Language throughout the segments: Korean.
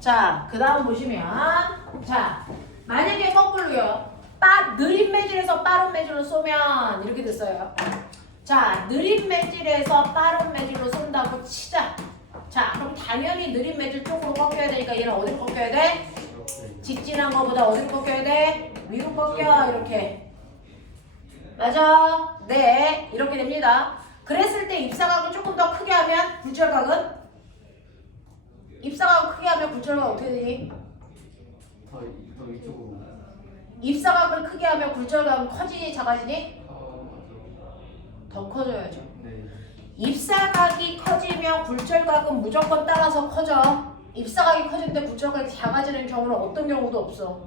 자, 그 다음 보시면 자, 만약에 거꾸로요. 느린 매질에서 빠른 매질로 쏘면 이렇게 됐어요. 자, 느린 매질에서 빠른 매질로 쏜다고 치자. 자, 그럼 당연히 느린 매질 쪽으로 꺾여야 되니까 얘는 어디로 꺾여야 돼? 직진한 거보다 어디로 꺾여야 돼? 위로 꺾여. 이렇게. 맞아? 네, 이렇게 됩니다. 그랬을 때 입사각을 조금 더 크게 하면 굴절각은? 입사각을 크게 하면 굴절각 어떻게 되니? 더 이쪽으로. 입사각을 크게 하면 굴절각은 커지니 작아지니? 더 커져야죠. 네. 입사각이 커지면 굴절각은 무조건 따라서 커져. 입사각이 커지는데 굴절각이 작아지는 경우는 어떤 경우도 없어.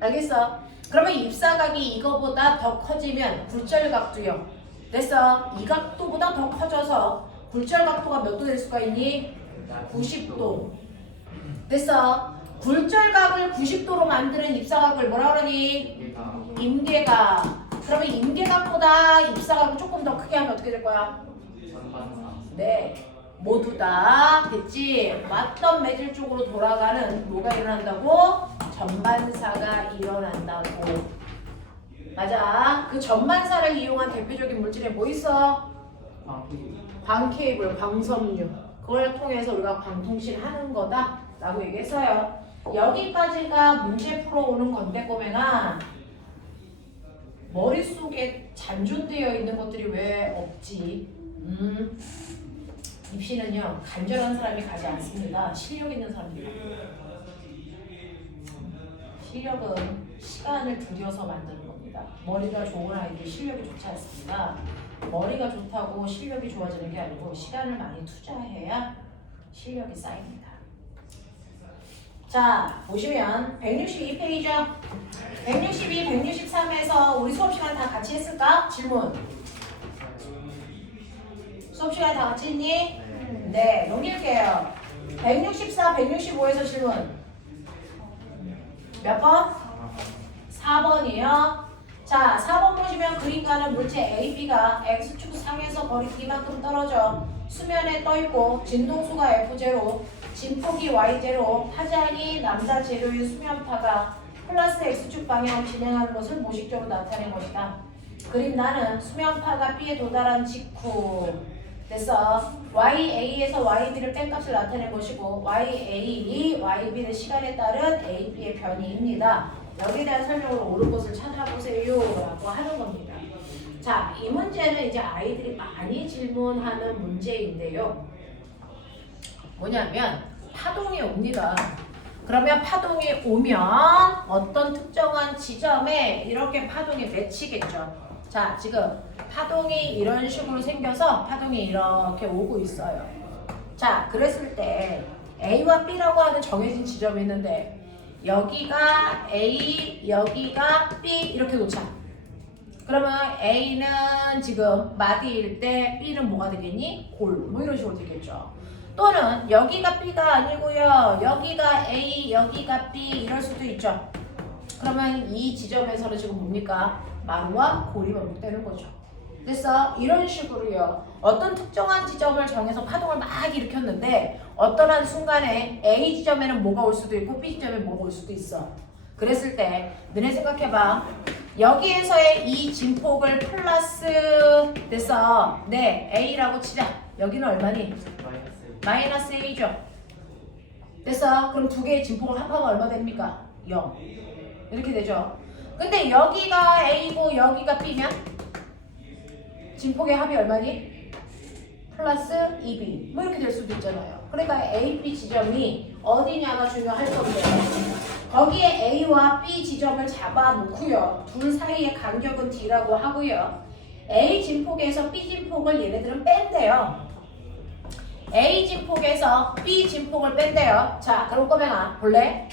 알겠어? 그러면 입사각이 이거보다 더 커지면 굴절각도요. 됐어? 이 각도보다 더 커져서 굴절각도가 몇 도 될 수가 있니? 90도. 됐어? 굴절각을 90도로 만드는 입사각을 뭐라 그러니? 임계각. 그러면 임계각보다 입사각을 조금 더 크게 하면 어떻게 될 거야? 네, 모두 다 됐지? 맞던 매질 쪽으로 돌아가는 뭐가 일어난다고? 전반사가 일어난다고. 맞아. 그 전반사를 이용한 대표적인 물질에 뭐 있어? 광케이블, 광섬유. 그걸 통해서 우리가 광통신 하는 거다 라고 얘기했어요. 여기까지가 문제 풀어오는 건데 꼬맹아, 머릿속에 잔존되어 있는 것들이 왜 없지? 입시는요, 간절한 사람이 가지 않습니다. 실력 있는 사람들이 가요. 실력은 시간을 들여서 만드는 겁니다. 머리가 좋은 아이들이 실력이 좋지 않습니다. 머리가 좋다고 실력이 좋아지는 게 아니고 시간을 많이 투자해야 실력이 쌓입니다. 자, 보시면 162페이지요. 162, 163에서 우리 수업 시간 다 같이 했을까? 질문. 수업 시간 다 같이 했니? 네, 넘길게요. 164, 165에서 질문. 몇 번? 4번이요. 자, 4번 보시면 그림가는 물체 A, B가 X축 상에서 거리 D만큼 떨어져 수면에 떠있고 진동수가 F0, 진폭이 Y0, 파장이 남자 재료인 수면파가 플러스 X축 방향으로 진행하는 것을 모식적으로 나타낸 것이다. 그림 나는 수면파가 B에 도달한 직후 됐어. YA에서 YB를 뺀 값을 나타낸 것이고 YA, YB는 시간에 따른 AB의 변이입니다. 여기에 대한 설명을 옳은 것을 찾아보세요 라고 하는 겁니다. 자, 이 문제는 이제 아이들이 많이 질문하는 문제인데요. 뭐냐면 파동이 옵니다. 그러면 파동이 오면 어떤 특정한 지점에 이렇게 파동이 맺히겠죠. 자, 지금 파동이 이런 식으로 생겨서 파동이 이렇게 오고 있어요. 자, 그랬을 때 A와 B라고 하는 정해진 지점이 있는데 여기가 A, 여기가 B 이렇게 놓자. 그러면 A는 지금 마디일 때 B는 뭐가 되겠니? 골. 뭐 이런 식으로 되겠죠. 또는 여기가 B가 아니고요. 여기가 A, 여기가 B 이럴 수도 있죠. 그러면 이 지점에서는 지금 뭡니까? 마루와 골이 반복되는 거죠. 그래서 이런 식으로요. 어떤 특정한 지점을 정해서 파동을 막 일으켰는데 어떤 한 순간에 A 지점에는 뭐가 올 수도 있고 B 지점에 뭐가 올 수도 있어. 그랬을 때 너네 생각해봐. 여기에서의 이 진폭을 플러스 됐어. 네, A라고 치자. 여기는 얼마니? 마이너스 A죠. 됐어. 그럼 두 개의 진폭을 합하면 얼마 됩니까? 0. 이렇게 되죠. 근데 여기가 A고 여기가 B면 진폭의 합이 얼마니? 플러스 2B 뭐 이렇게 될 수도 있잖아요. 그러니까 A, B 지점이 어디냐가 중요할 건데 거기에 A와 B 지점을 잡아놓고요. 둘 사이의 간격은 D라고 하고요. A 진폭에서 B 진폭을 얘네들은 뺀대요. A 진폭에서 B 진폭을 뺀대요. 자, 그럼 꼬맹아 볼래?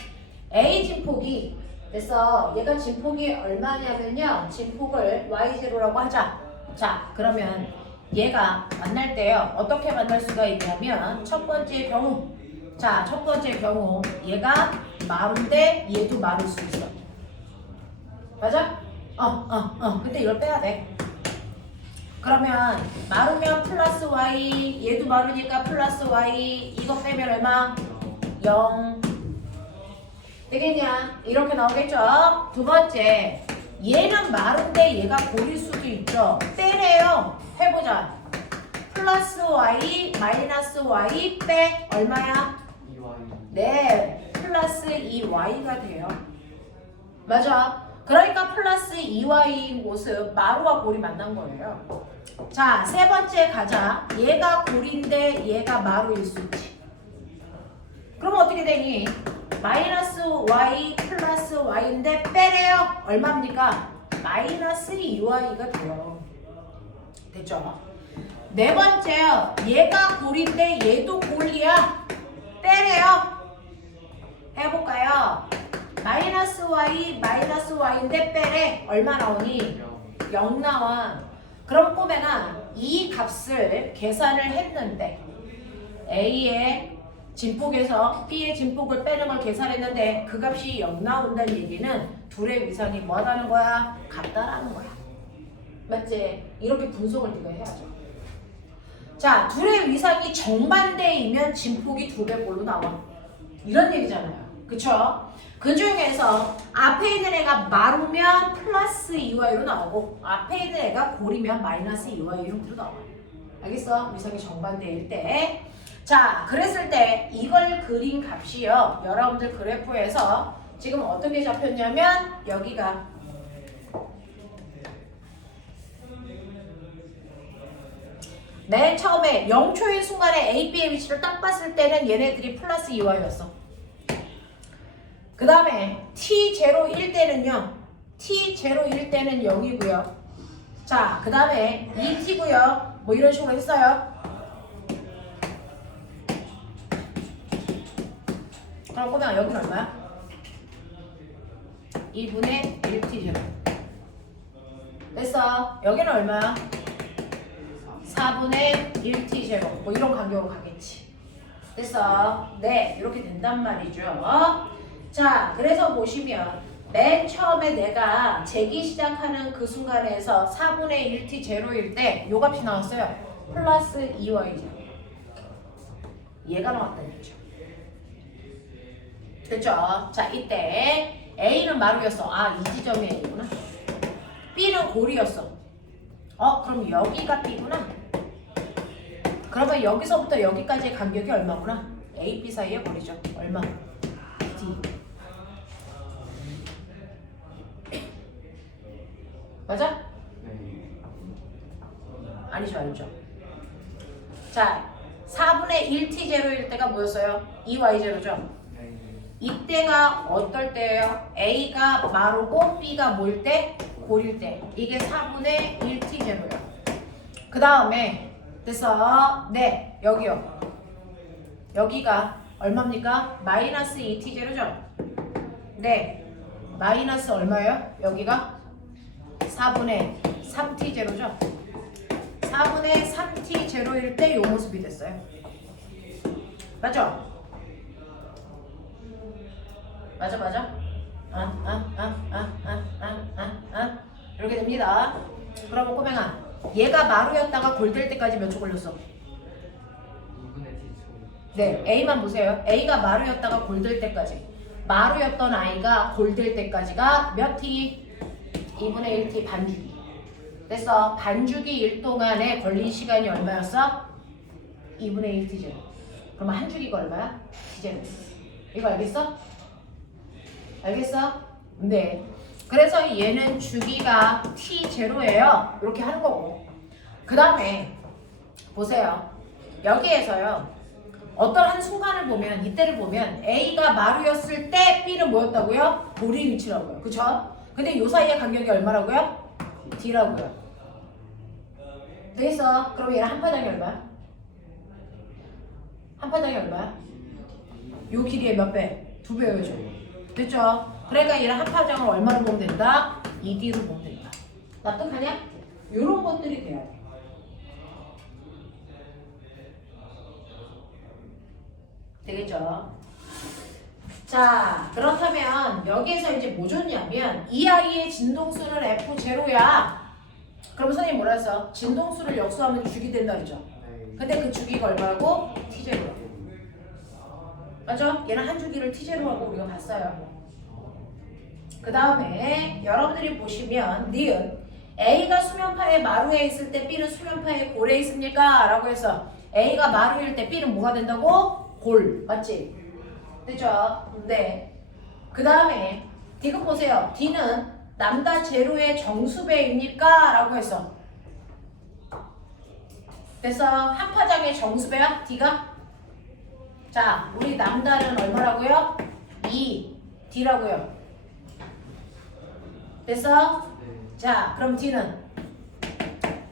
A 진폭이 그래서 얘가 진폭이 얼마냐면요. 진폭을 Y0라고 하자. 자, 그러면 얘가 만날 때요. 어떻게 만날 수가 있냐면 첫 번째 경우. 자, 첫 번째 경우 얘가 마루인데 얘도 마루일 수 있어. 맞아? 근데 이걸 빼야 돼. 그러면 마루면 플러스 Y, 얘도 마루니까 플러스 Y, 이거 빼면 얼마? 0. 되겠냐? 이렇게 나오겠죠? 두 번째, 얘는 마른데 얘가 고릴 수도 있죠. 빼래요. 해보자. 플러스 y 마이너스 y 빼 얼마야? 2y. 네, 플러스 2y가 돼요. 맞아. 그러니까 플러스 2y인 곳은 마루와 골이 만난 거예요. 자, 세 번째 가자. 얘가 골인데 얘가 마루일 수 있지. 그럼 어떻게 되니? 마이너스 y 플러스 y인데 빼래요. 얼마입니까? 마이너스 2y가 돼요. 됐죠? 네 번째요. 얘가 골인데 얘도 골이야. 빼래요. 해볼까요? 마이너스 y 마이너스 y인데 빼래. 얼마 나오니? 0 나와. 그럼 꼬매가 이 값을 계산을 했는데 A의 진폭에서 B의 진폭을 빼는 걸 계산했는데 그 값이 0 나온다는 얘기는 둘의 위상이 뭐하다는 거야? 같다라는 거야. 맞지? 이렇게 분석을 네가 해야죠. 자, 둘의 위상이 정반대이면 진폭이 2배 꼴로 나와. 이런 얘기잖아요. 그쵸? 그 중에서 앞에 있는 애가 마루면 플러스 2y로 나오고 앞에 있는 애가 골이면 마이너스 2y로 나와. 알겠어? 위상이 정반대일 때. 자, 그랬을 때 이걸 그린 값이요. 여러분들 그래프에서 지금 어떤 게 잡혔냐면 여기가 맨 처음에 0초인 순간에 A, B의 위치를 딱 봤을 때는 얘네들이 플러스 2y였어. 그 다음에 T01 때는요. T01 때는 0이고요. 자, 그 다음에 2T고요. 뭐 이런 식으로 했어요. 그럼 꼬맹아 여기는 얼마야? 2분의 1T0. 됐어. 여기는 얼마야? 4분의 1T0. 뭐 이런 간격으로 가겠지. 됐어. 네, 이렇게 된단 말이죠. 자, 그래서 보시면 맨 처음에 내가 재기 시작하는 그 순간에서 4분의 1t 제로일 때 요 값이 나왔어요. 플러스 2y죠. 얘가 나왔다는 얘기죠. 됐죠? 자, 이때 A는 마루였어. 아, 이 지점이 A구나. B는 골이었어. 그럼 여기가 B구나. 그러면 여기서부터 여기까지의 간격이 얼마구나? A, B 사이의 거리죠. 얼마? D. 맞아? 네. 아니죠, 아니죠. 자, 4분의 1t 제로일 때가 뭐였어요? 2y 제로죠. 네. 이때가 어떨 때예요? A가 마루고 B가 뭘 때? 골일 때. 이게 4분의 1t 제로예요. 그 다음에 됐어. 네, 여기요. 여기가 얼마입니까? 마이너스 2t 제로죠. 네, 마이너스 얼마예요? 여기가 4분의 3t 제로죠. 4분의 3t 제로일 때 이 모습이 됐어요. 맞죠? 맞아. 이렇게 됩니다. 그러면 꼬맹아, 얘가 마루였다가 골될 때까지 몇 초 걸렸어? 2분의 t초. 네, A만 보세요. A가 마루였다가 골될 때까지. 마루였던 I가 골될 때까지가 몇 t? 2분의 1t 반주기. 됐어. 반주기 1 동안에 걸린 시간이 얼마였어? 2분의 1t 제로. 그러면 한 주기가 얼마야? t 제로. 이거 알겠어? 알겠어? 네. 그래서 얘는 주기가 t 제로예요. 이렇게 하는 거고. 그 다음에 보세요. 여기에서요. 어떤 한 순간을 보면 이때를 보면 A가 마루였을 때 B는 뭐였다고요? 고리 위치라고요. 그쵸? 근데 요 사이의 간격이 얼마라고요? D라고요. 되겠어? 그럼 얘는 한 파장이 얼마야? 한 파장이 얼마야? 요 길이의 몇 배? 2배여죠. 됐죠? 그러니까 얘는 한 파장을 얼마로 보면 된다? 2D로 보면 된다. 납득하냐? 요런 것들이 돼야 돼. 되겠죠? 자, 그렇다면 여기에서 이제 뭐 줬냐면 이 아이의 진동수는 F0야. 그럼 선생님 뭐라 했어? 진동수를 역수하면 주기 된다 그랬죠? 네. 근데 그 주기가 얼마라고? T0라고. 맞죠? 얘는 한 주기를 T0라고 우리가 봤어요. 그 다음에 여러분들이 보시면 니은 A가 수면파의 마루에 있을 때 B는 수면파의 골에 있습니까? 라고 해서 A가 마루일 때 B는 뭐가 된다고? 골. 맞지? 됐죠? 네. 그 다음에 D급 보세요. D는 남다 제로의 정수배입니까? 라고 해서 그래서 한파장의 정수배야? D가? 자, 우리 남다는 얼마라고요? 2. D라고요. 됐어? 네. 자, 그럼 D는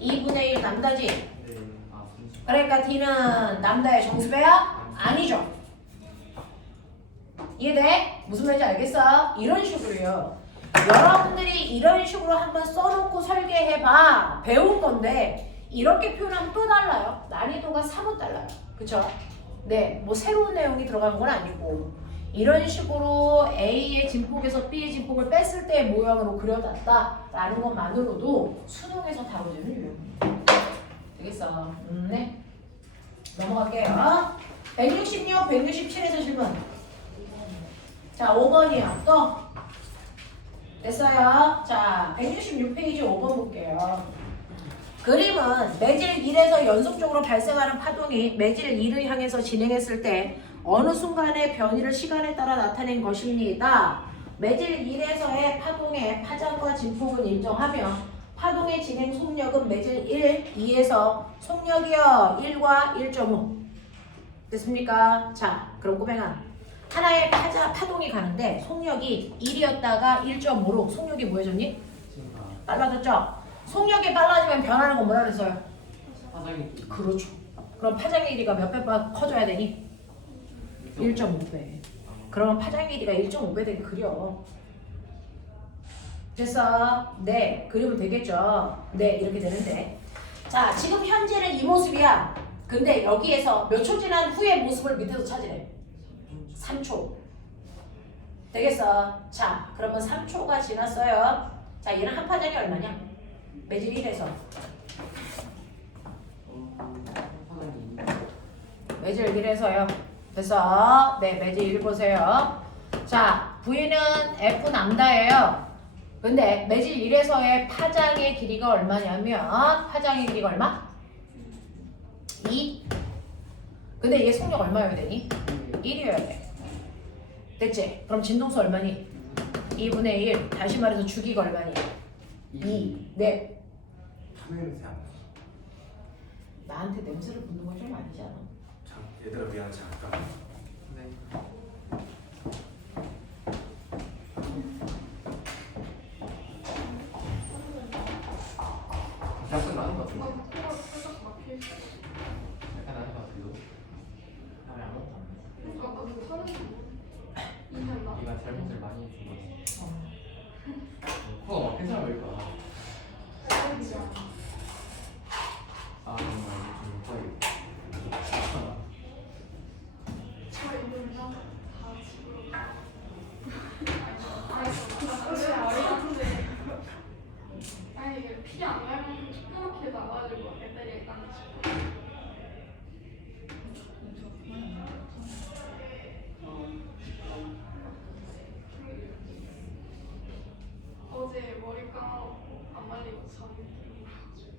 2분의 1 남다지? 네. 아, 순수. 그러니까 D는 남다의 정수배야? 아니죠. 이해돼? 무슨 말인지 알겠어? 이런 식으로요. 여러분들이 이런 식으로 한번 써놓고 설계해봐. 배운 건데 이렇게 표현하면 또 달라요. 난이도가 사뭇 달라요. 그쵸? 네, 뭐 새로운 내용이 들어간 건 아니고 이런 식으로 A의 진폭에서 B의 진폭을 뺐을 때의 모양으로 그려놨다라는 것만으로도 수능에서 다뤄지는 유형입니다. 되겠어? 네. 넘어갈게요. 166, 167에서 질문. 자, 5번이요. 또. 됐어요? 자, 166페이지 5번 볼게요. 그림은 매질 1에서 연속적으로 발생하는 파동이 매질 2를 향해서 진행했을 때 어느 순간의 변이를 시간에 따라 나타낸 것입니다. 매질 1에서의 파동의 파장과 진폭은 일정하며 파동의 진행 속력은 매질 1, 2에서 속력이요 1과 1.5 됐습니까? 자, 그럼 꼬맹아 하나의 파동이 가는데 속력이 1이었다가 1.5로 속력이 뭐해졌니? 증가. 빨라졌죠? 속력이 빨라지면 변하는 건 뭐라 그랬어요? 화장이. 그렇죠. 그럼 파장의 길이가 몇 배 커져야 되니? 1.5배. 그러면 파장의 길이가 1.5배 되게 그려. 됐어? 네. 그리면 되겠죠? 네. 이렇게 되는데. 자, 지금 현재는 이 모습이야. 근데 여기에서 몇 초 지난 후의 모습을 밑에서 찾으래. 3초. 되겠어? 자, 그러면 3초가 지났어요. 자, 얘는 한 파장이 얼마냐? 매질 1에서. 화장이. 매질 1에서요. 됐어? 네, 매질 1 보세요. 자, V는 F 남다예요. 근데 매질 1에서의 파장의 길이가 얼마냐면 파장의 길이가 얼마? 2. 근데 얘 속력 얼마여야 되니? 1이어야 돼. 됐지? 그럼 진동수 얼마니? 2분의 1. 다시 말해서 주기가 얼마니? 2. 네. 냄새 안 나. 나한테 냄새를 묻는 건 좀 아니지 않아? 얘들아 미안해 잠깐. 네. 약간 나는 것 같은데. 약간 나는 것 같기도. 나왜 아무것도 안 해? 네가 잘못을 많이 해준 거지. 코가 막 괜찮아 보일 거야. 아 정말 좀 거의. 아니 이게 피 안 날 만큼 조그맣게 나와가지고 애들이 약간 어제 머리 감고 안 말리고 잠이 들어가지고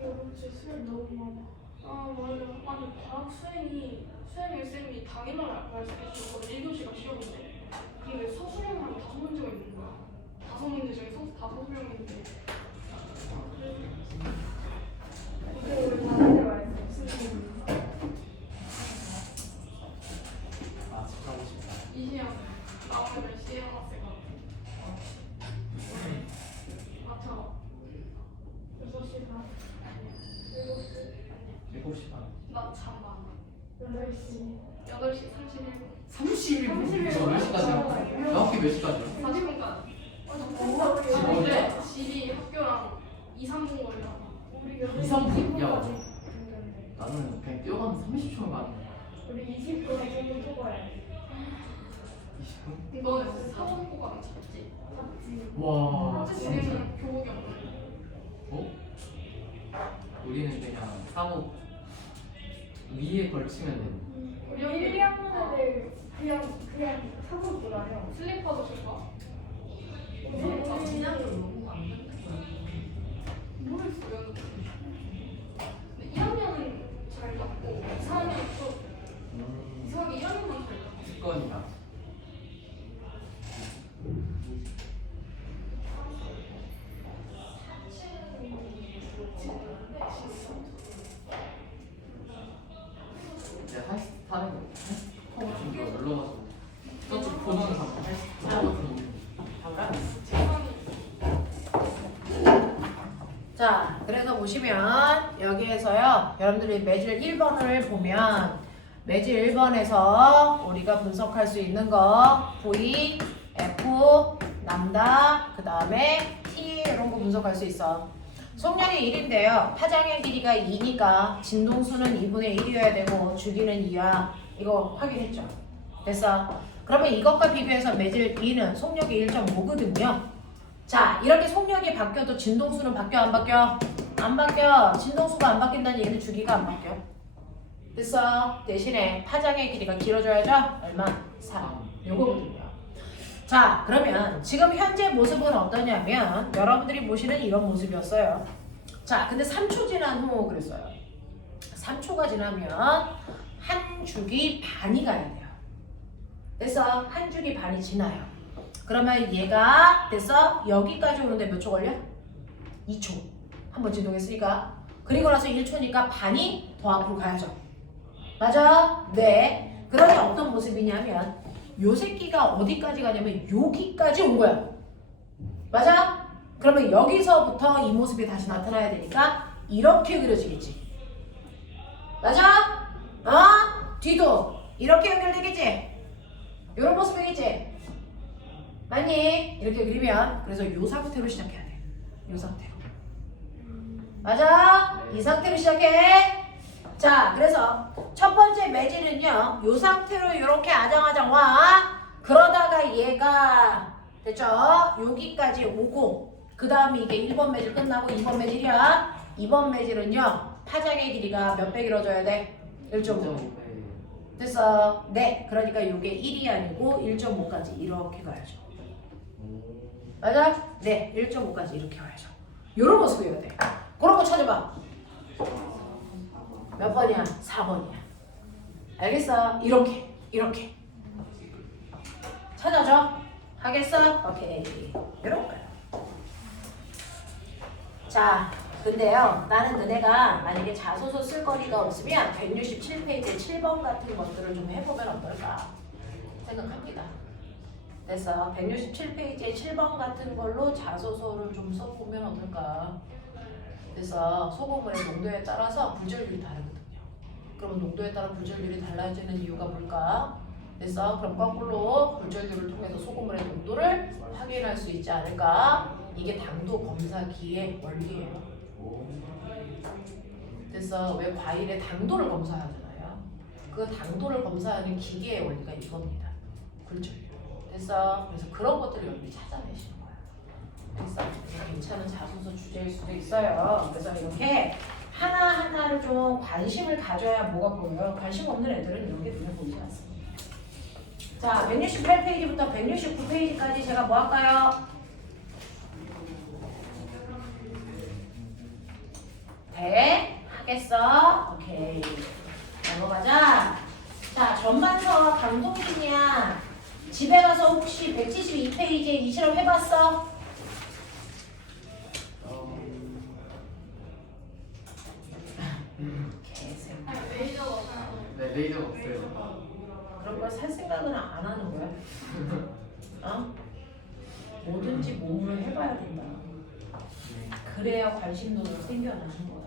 너무 어제 수행 너무 많아. 아 맞아. 아니 과학 수행이 쌤이 당일날 말씀해주셨거든. 1교시가 시험인데 근데 서술형만 5문제가 있는 거야. 5문제 중에 다 서술형인데 이게 우리 다들 말씀 아 집 가고 싶다. 이 시험 나오면 몇 시에 일어났을 것 같아? 맞춰 6시 반 7시 반. 나 잠깐 8시 31분 31분? 저 몇 시까지요? 정확히 몇 시까지요? 40분간 집인데? 집이 학교랑 2, 3분 거리라 2, 3분? 야 나는 그냥 뛰어가면 30초만 가는 거야. 우리 20분 정도 뽑아야 돼 20분? 너는 사고 먹고 가면 잡지? 잡지 와 우리는 교복이 없는데 어? 우리는 그냥 사복 위에 걸치면 되는. 우리 1, 2학년 애들 그냥 사고 보다요. 슬리퍼도 줄까? 모르겠어요. 근데 1학년은 잘 잡고 4학년은 또 이상하게 1학년만 잘 잡고. 습관이다. 이제 할수 타는 거. 이거 눌러가지고 저쪽 보는 사람 할수 타는 거. 자, 그래서 보시면 여기에서요. 여러분들이 매질 1번을 보면 매질 1번에서 우리가 분석할 수 있는 거 V, F, 람다, 그 다음에 T 이런 거 분석할 수 있어. 속력이 1인데요. 파장의 길이가 2니까 진동수는 2분의 1이어야 되고 주기는 2야. 이거 확인했죠? 됐어? 그러면 이것과 비교해서 매질 2는 속력이 1.5거든요. 자, 이렇게 속력이 바뀌어도 진동수는 바뀌어 안 바뀌어? 안 바뀌어. 진동수가 안 바뀐다는 얘기는 주기가 안 바뀌어. 됐어? 대신에 파장의 길이가 길어져야죠? 얼마? 3. 요거거든요. 자, 그러면 지금 현재 모습은 어떠냐면 여러분들이 보시는 이런 모습이었어요. 자, 근데 3초 지난 후 그랬어요. 3초가 지나면 한 주기 반이 가야 돼요. 됐어? 한 주기 반이 지나요. 그러면 얘가 됐어? 여기까지 오는데 몇 초 걸려? 2초. 한번 진동했으니까. 그리고 나서 1초니까 반이 더 앞으로 가야죠. 맞아? 네. 그러면 어떤 모습이냐면 요 새끼가 어디까지 가냐면 여기까지 온 거야. 맞아? 그러면 여기서부터 이 모습이 다시 나타나야 되니까 이렇게 그려지겠지. 맞아? 뒤도 이렇게 연결되겠지? 요런 모습이겠지? 맞니? 이렇게 그리면 그래서 요 상태로 시작해야 돼. 요 상태로. 맞아? 이 상태로 시작해. 자, 그래서 첫 번째 매질은요. 요 상태로 이렇게 아장아장 와. 그러다가 얘가 됐죠? 여기까지 오고 그 다음에 이게 1번 매질 끝나고 2번 매질이야. 2번 매질은요. 파장의 길이가 몇 배 길어져야 돼? 1.5. 됐어? 네. 그러니까 이게 1이 아니고 1.5까지 이렇게 가야죠. 맞아? 네. 1.5까지 이렇게 가야죠. 요런 모습이어야 돼. 그런 거 찾아봐. 몇 번이야? 4번이야. 알겠어? 이렇게 찾아줘. 하겠어? 오케이. 이런 거야. 자, 근데요. 나는 너네가 만약에 자소서 쓸 거리가 없으면 167페이지에 7번 같은 것들을 좀 해보면 어떨까 생각합니다. 됐어. 167페이지에 7번 같은 걸로 자소서를 좀 써보면 어떨까. 그래서 소금물의 농도에 따라서 불절율이 다르거든요. 그러면 농도에 따라 불절율이 달라지는 이유가 뭘까? 그래서 그럼 거꾸로 불절율을 통해서 소금물의 농도를 확인할 수 있지 않을까? 이게 당도 검사기의 원리예요. 그래서 왜 과일의 당도를 검사하잖아요. 그 당도를 검사하는 기계의 원리가 이겁니다. 불절율. 됐어? 그래서 그런 것들을 여기 찾아내시는 거야. 됐어? 괜찮은 자소서 주제일 수도 있어요. 그래서 이렇게 하나하나를 좀 관심을 가져야 뭐가 보여요. 관심 없는 애들은 이런 게 눈에 보이지 않습니다. 자, 168페이지부터 169페이지까지 제가 뭐 할까요? 하겠어? 오케이. 넘어가자. 자, 전반서 강동진이야. 집에 가서 혹시 172페이지에 이 실험 해봤어? 개새끼. 레이저가 없어요. 네, 레이저가 없어요. 그런 걸 살 생각은 안 하는 거야? 어? 뭐든지 몸으로 해봐야 된다. 그래야 관심도가 생겨나는 거야.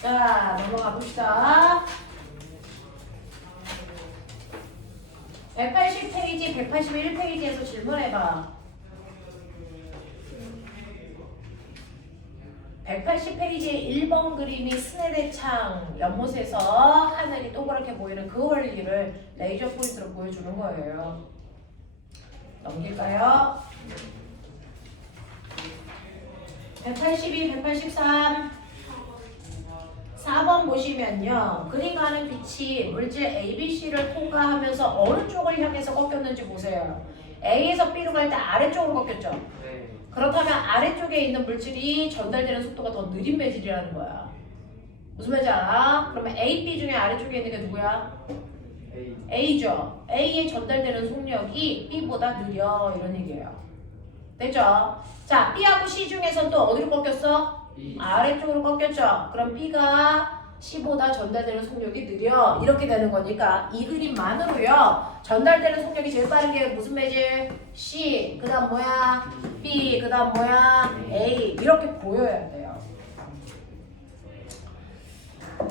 자, 넘어가 봅시다. 180페이지, 181페이지에서 질문해봐. 180페이지에 1번 그림이 스네대창 연못에서 하늘이 동그랗게 보이는 그 원리를 레이저 포인트로 보여주는 거예요. 넘길까요? 182, 183 4번 보시면요. 그림 가는 빛이 물질 ABC를 통과하면서 어느 쪽을 향해서 꺾였는지 보세요. A에서 B로 갈 때 아래쪽으로 꺾였죠. 네. 그렇다면 아래쪽에 있는 물질이 전달되는 속도가 더 느린 매질이라는 거야. 무슨 말인지 알아? 그러면 A, B 중에 아래쪽에 있는 게 누구야? A. A죠. A에 전달되는 속력이 B보다 느려 이런 얘기예요. 됐죠? 자, B하고 C 중에선 또 어디로 꺾였어? B. 아래쪽으로 꺾였죠. 그럼 B가 C보다 전달되는 속력이 느려 이렇게 되는 거니까 이 그림만으로요. 전달되는 속력이 제일 빠른 게 무슨 매질? C. 그 다음 뭐야? B. 그 다음 뭐야? A. 이렇게 보여야 돼요.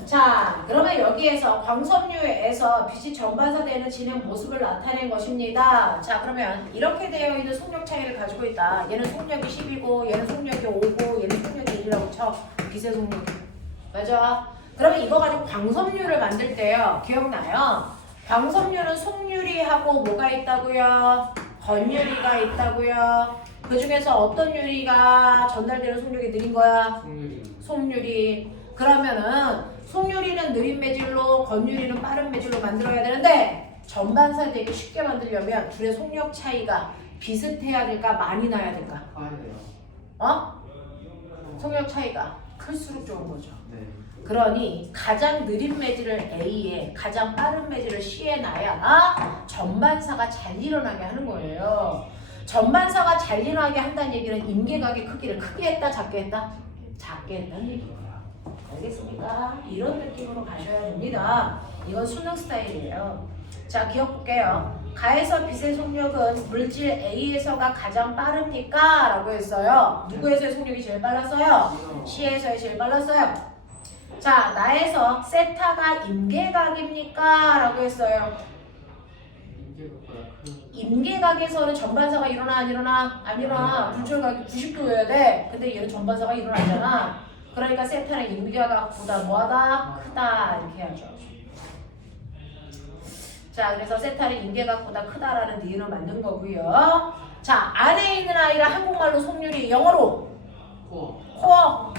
자, 그러면 여기에서 광섬유에서 빛이 전반사되는 진행 모습을 나타낸 것입니다. 자, 그러면 이렇게 되어 있는 속력 차이를 가지고 있다. 얘는 속력이 10이고 얘는 속력이 5고 얘는 속력이 1이라고 쳐. 빛의 속력. 맞아? 그러면 이거 가지고 광섬유를 만들 때요. 기억나요? 광섬유는 속유리하고 뭐가 있다고요? 건유리가 있다고요. 그 중에서 어떤 유리가 전달되는 속력이 느린 거야? 속률이. 속유리. 그러면은 속유리는 느린 매질로 건유리는 빠른 매질로 만들어야 되는데 전반사 되게 쉽게 만들려면 둘의 속력 차이가 비슷해야 될까 많이 나야 될까? 봐야 돼요. 어? 속력 차이가 클수록 좋은 거죠. 네. 그러니 가장 느린 매질을 A에 가장 빠른 매질을 C에 놔야 전반사가 잘 일어나게 하는 거예요. 전반사가 잘 일어나게 한다는 얘기는 임계각의 크기를 크게 했다 작게 했다? 작게 했다는 얘기예요. 알겠습니까? 이런 느낌으로 가셔야 됩니다. 이건 수능 스타일이에요. 자, 기억 볼게요. 가에서 빛의 속력은 물질 A에서가 가장 빠릅니까? 라고 했어요. 누구에서의 속력이 제일 빨랐어요? C에서의 제일 빨랐어요. 자, 나에서 세타가 임계각입니까? 라고 했어요. 인계각보다 큰. 임계각에서는 전반사가 일어나 안 일어나? 안 일어나. 불철각이 90도여야 돼. 근데 얘는 전반사가 일어나잖아. 그러니까 세타는 임계각보다 뭐하다? 크다. 이렇게 해야죠. 자, 그래서 세타는 임계각보다 크다라는 니은을 만든 거고요. 자, 안에 있는 아이를 한국말로 속률이 영어로 코어. 코어.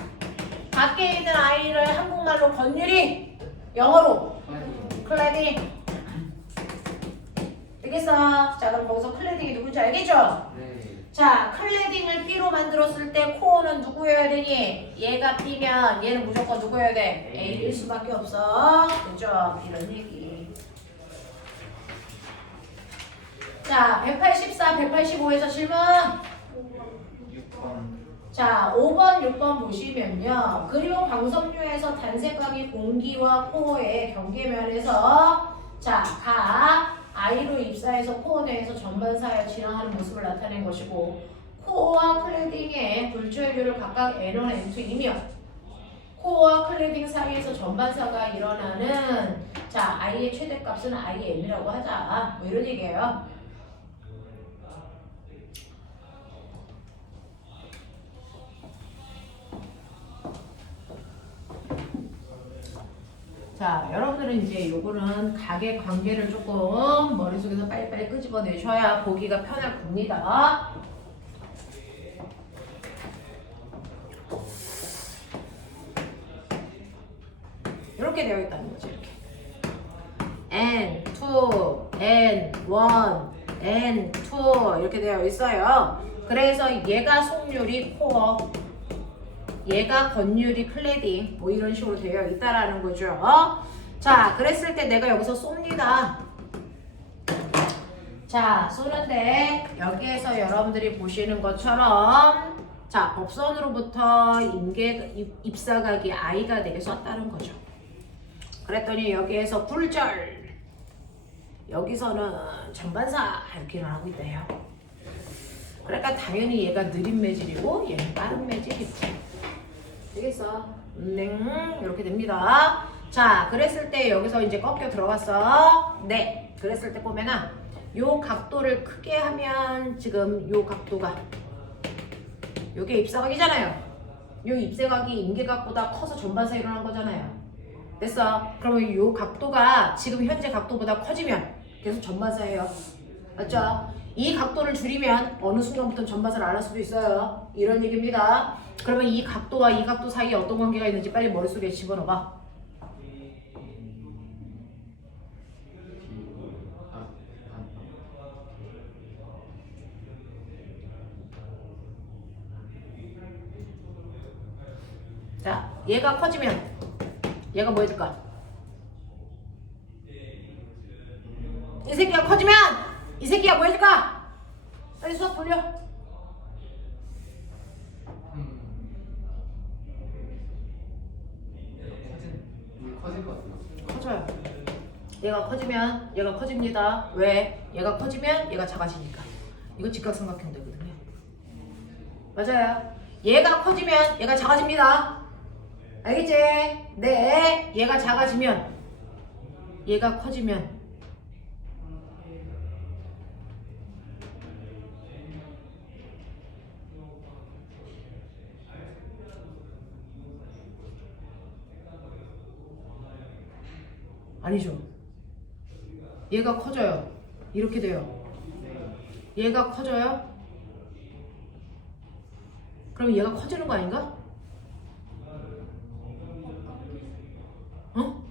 밖에 있는 아이를 한국말로 건율이 영어로 클래딩. 되겠어? 자, 그럼 거기서 클래딩이 누군지 알겠죠? 네. 자, 클래딩을 B로 만들었을 때 코어는 누구여야 되니? 얘가 B면 얘는 무조건 누구여야 돼? A일 수밖에 없어. 그죠? 이런 얘기. 자, 184, 185에서 질문. 6번. 자, 5번, 6번 보시면요. 그리고 광섬유에서 단색각이 공기와 코어의 경계면에서 자, 각 I로 입사해서 코어 내에서 전반사에 진행하는 모습을 나타낸 것이고 코어와 클래딩의 불초연료를 각각 N1, N2이며 코어와 클래딩 사이에서 전반사가 일어나는 자, I의 최대값은 IM이라고 하자. 뭐 이런 얘기예요. 자, 여러분들은 이제 요거는 각의 관계를 조금 머릿속에서 빨리빨리 끄집어내셔야 보기가 편할 겁니다. 이렇게 되어 있다는 거죠. 이렇게. N2, N1, N2 이렇게 되어 있어요. 그래서 얘가 속률이 코어, 얘가 건율이 클래딩 뭐 이런 식으로 되어 있다라는 거죠. 자, 그랬을 때 내가 여기서 쏩니다. 자, 쏘는데 여기에서 여러분들이 보시는 것처럼 자, 법선으로부터 입사각이 I가 되게 썼다는 거죠. 그랬더니 여기에서 굴절 여기서는 전반사 이렇게 나오고 있대요. 그러니까 당연히 얘가 느린 매질이고 얘는 빠른 매질이지. 되겠어? 이렇게 됩니다. 자, 그랬을 때 여기서 이제 꺾여 들어갔어. 네, 그랬을 때 보면은 요 각도를 크게 하면 지금 요 각도가 요게 입사각이잖아요. 요 입사각이 임계각보다 커서 전반사 일어난 거잖아요. 됐어? 그러면 요 각도가 지금 현재 각도보다 커지면 계속 전반사예요. 맞죠? 이 각도를 줄이면 어느 순간부터 전반사를 안 할 수도 있어요. 이런 얘기입니다. 그러면 이 각도와 이 각도 사이에 어떤 관계가 있는지 빨리 머릿속에 집어넣어봐. 자, 얘가 커지면 얘가 뭐 해줄까? 이 새끼가 커지면 이 새끼가 뭐 해줄까? 빨리 수학 돌려. 커질 것 같아요. 커져요. 얘가 커지면 얘가 커집니다. 왜? 얘가 커지면 얘가 작아지니까. 이거 직각삼각형 되거든요. 맞아요. 얘가 커지면 얘가 작아집니다. 알겠지? 네. 얘가 작아지면 얘가 커지면 아니죠. 얘가 커져요. 이렇게 돼요. 얘가 커져요. 그럼 얘가 커지는 거 아닌가? 어?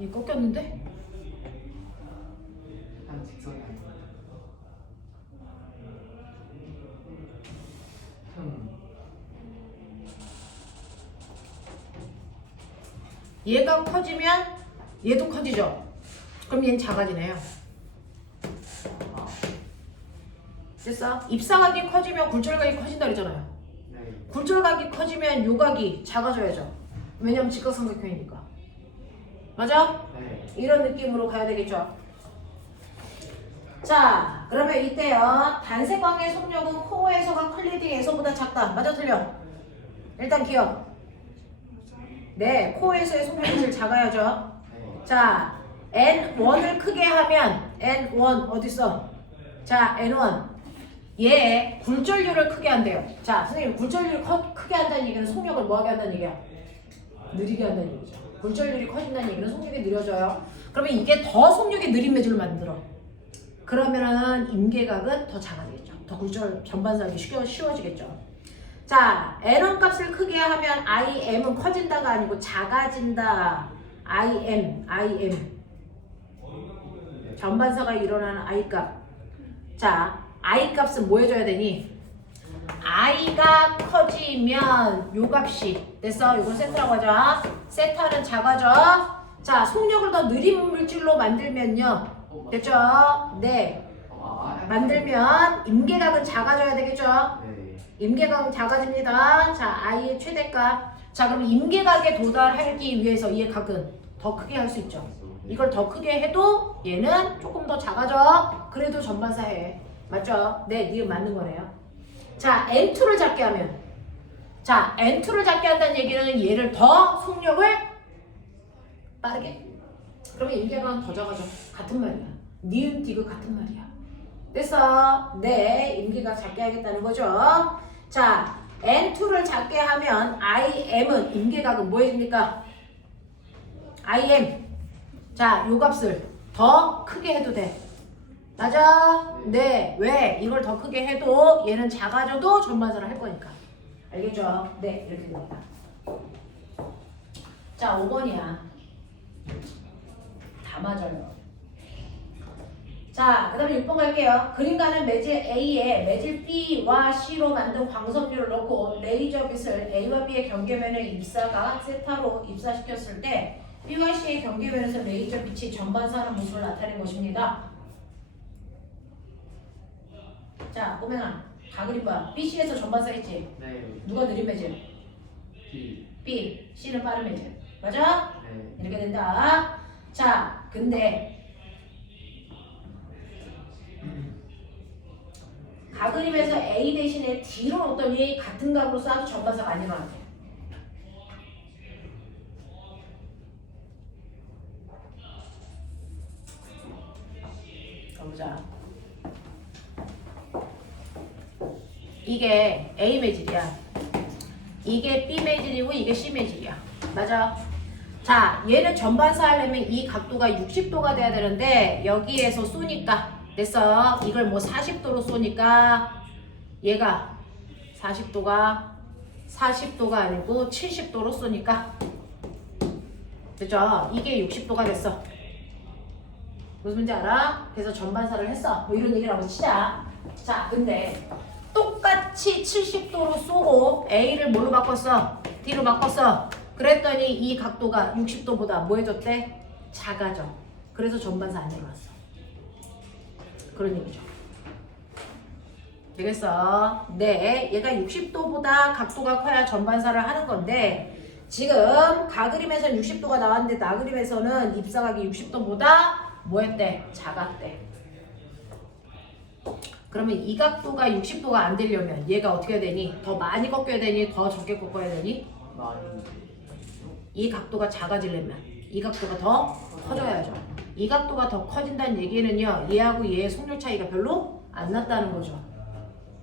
얘 꺾였는데? 한 직선이 아니고. 얘가 커지면 얘도 커지죠. 그럼 얘는 작아지네요. 됐어? 입사각이 커지면 굴절각이 커진다 그랬잖아요. 네. 굴절각이 커지면 요각이 작아져야죠. 왜냐면 직각삼각형이니까. 맞아? 네. 이런 느낌으로 가야 되겠죠. 자, 그러면 이때요. 단색광의 속력은 코어에서가 클리딩에서보다 작다. 맞아 틀려? 일단 기억. 네, 코어에서의 속력이 제일 작아야죠. 네. 자, N1을 크게 하면 N1 어딨어? 자, N1 얘 굴절률을 크게 한대요. 자, 선생님 굴절률을 크게 한다는 얘기는 속력을 뭐하게 한다는 얘기야? 느리게 한다는 얘기죠. 굴절률이 커진다는 얘기는 속력이 느려져요. 그러면 이게 더 속력이 느린 매질을 만들어. 그러면은 임계각은 더 작아지겠죠. 더 굴절 전반사하기 쉬워지겠죠. 자, N1 값을 크게 하면 IM은 커진다가 아니고 작아진다. IM. 전반사가 일어나는 I 값. 자, I 값은 뭐 해줘야 되니? I가 커지면 요 값이 됐어? 이걸 세타라고 하자. 세타는 작아져. 자, 속력을 더 느린 물질로 만들면요. 됐죠? 네. 만들면 임계각은 작아져야 되겠죠? 네. 임계각은 작아집니다. 자, I의 최대값. 자, 그럼 임계각에 도달하기 위해서 이의 각은 더 크게 할 수 있죠. 이걸 더 크게 해도 얘는 조금 더 작아져. 그래도 전반사해. 맞죠? 네, 니은 맞는 거네요. 자, N2를 작게 하면. 자, N2를 작게 한다는 얘기는 얘를 더 속력을 빠르게. 그러면 임계각은 더 작아져. 같은 말이야. 니은 디귿 같은 말이야. 됐어? 네, 임계각 작게 하겠다는 거죠. 자, N2를 작게 하면 IM은 임계각은 뭐 해줍니까? IM. 자, 요 값을 더 크게 해도 돼. 맞아? 네. 왜? 이걸 더 크게 해도 얘는 작아져도 전반사를 할 거니까. 알겠죠? 네, 이렇게 됩니다. 자, 5번이야. 다 맞아요. 자, 그 다음에 6번 갈게요. 그림가는 매질 A에 매질 B와 C로 만든 광석류를 넣고 레이저 빛을 A와 B의 경계면에 입사가 세타로 입사시켰을 때 B와 C의 경계면에서 레이저 빛이 전반사하는 모습을 나타낸 것입니다. 자, 꼬맹아, 다 그림 봐. BC에서 전반사 했지? 네. 누가 느린 매질? B. B, C는 빠른 매질. 맞아? 네. 이렇게 된다. 자, 근데 가그림에서 A 대신에 D로 넣었더니 같은 각으로 쏴도 전반사가 안 일어나대. 가보자. 이게 A 매질이야. 이게 B 매질이고 이게 C 매질이야. 맞아? 자, 얘는 전반사 하려면 이 각도가 60도가 돼야 되는데 여기에서 쏘니까 됐어. 이걸 뭐 40도로 쏘니까 얘가 40도가 아니고 70도로 쏘니까 됐죠? 이게 60도가 됐어. 무슨 말인지 알아? 그래서 전반사를 했어. 뭐 이런 얘기라고 치자. 자, 근데 똑같이 70도로 쏘고 A를 뭘로 바꿨어? D로 바꿨어. 그랬더니 이 각도가 60도보다 뭐 해줬대? 작아져. 그래서 전반사 안 일어났어. 그런 얘기죠. 되겠어? 네, 얘가 60도보다 각도가 커야 전반사를 하는 건데 지금 가그림에서는 60도가 나왔는데 나그림에서는 입사각이 60도보다 뭐 했대? 작았대. 그러면 이 각도가 60도가 안 되려면 얘가 어떻게 해야 되니? 더 많이 꺾여야 되니? 더 적게 꺾어야 되니? 많이. 이 각도가 작아지려면 이 각도가 더 커져야죠. 이 각도가 더 커진다는 얘기는요. 얘하고 얘의 속력 차이가 별로 안 났다는 거죠.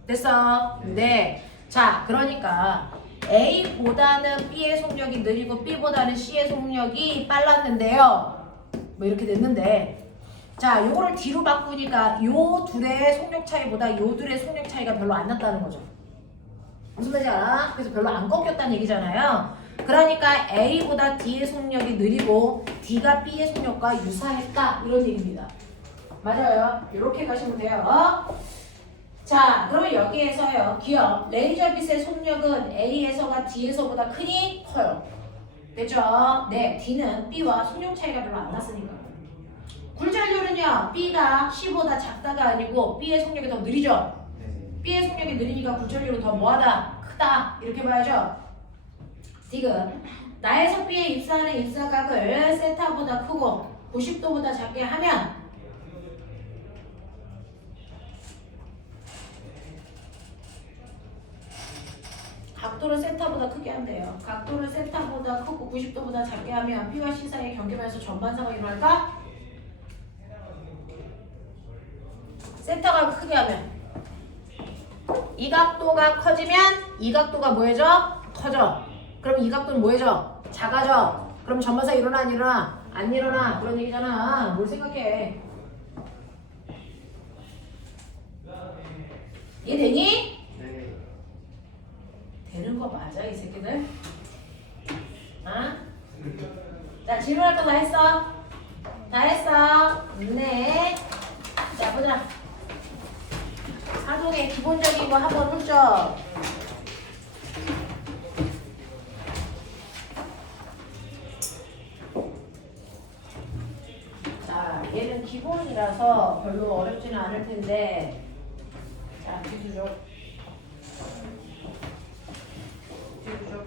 됐어? 네. 자, 그러니까 A보다는 B의 속력이 느리고 B보다는 C의 속력이 빨랐는데요. 뭐 이렇게 됐는데 자, 요거를 D로 바꾸니까 요 둘의 속력 차이보다 요 둘의 속력 차이가 별로 안 났다는 거죠. 무슨 말인지 알아? 그래서 별로 안 꺾였다는 얘기잖아요. 그러니까 A보다 D의 속력이 느리고 D가 B의 속력과 유사했다 이런 얘기입니다. 맞아요. 이렇게 가시면 돼요. 자, 그러면 여기에서요. 기억. 레이저빛의 속력은 A에서가 D에서보다 크니 커요. 됐죠? 네, D는 B와 속력 차이가 별로 안 났으니까. 굴절률은요. B가 C보다 작다가 아니고 B의 속력이 더 느리죠? 네. B의 속력이 느리니까 굴절률은 더 뭐하다? 크다. 이렇게 봐야죠. 지금 나에서 B에 입사하는 입사각을 세타보다 크고 90도보다 작게 하면 각도를 세타보다 크게 한대요. 각도를 세타보다 크고 90도보다 작게 하면 B와 C 사이의 경계면에서 전반사가 일어날까? 세타가 크게 하면 이 각도가 커지면 이 각도가 뭐해져? 커져. 그럼 이 각도는 뭐해져? 작아져. 그럼 전반사 일어나 안 일어나? 안 일어나. 그런 얘기잖아. 뭘 생각해? 이해되니? 네. 되는 거 맞아 이 새끼들? 아? 자, 질문할 거 다 했어? 다 했어? 네. 자, 보자. 파동의 기본적인 거 한번 훑죠. 자, 얘는 기본이라서 별로 어렵지는 않을 텐데. 자, 뒤주죠. 뒤주죠.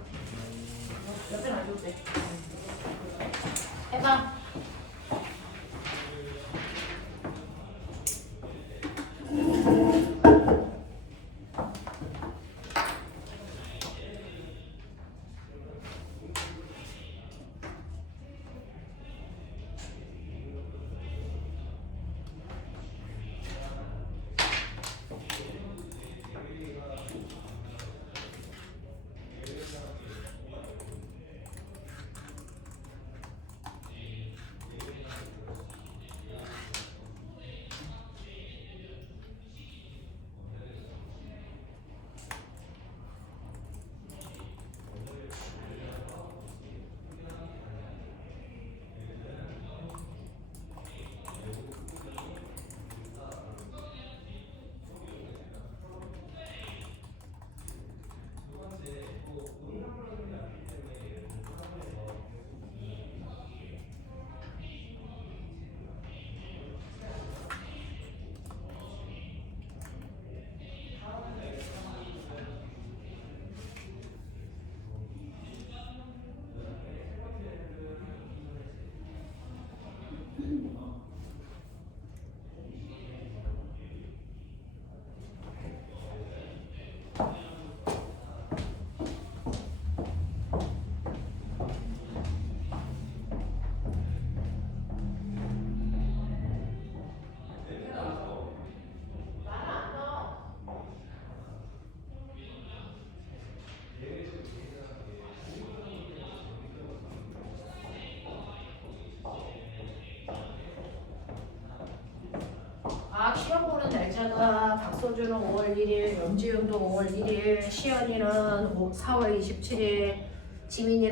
옆에 놔줘도 돼. 해봐. 박소주는 5월 1일, 염지윤도 5월 1일, 시연이는 4월 27일, 지민이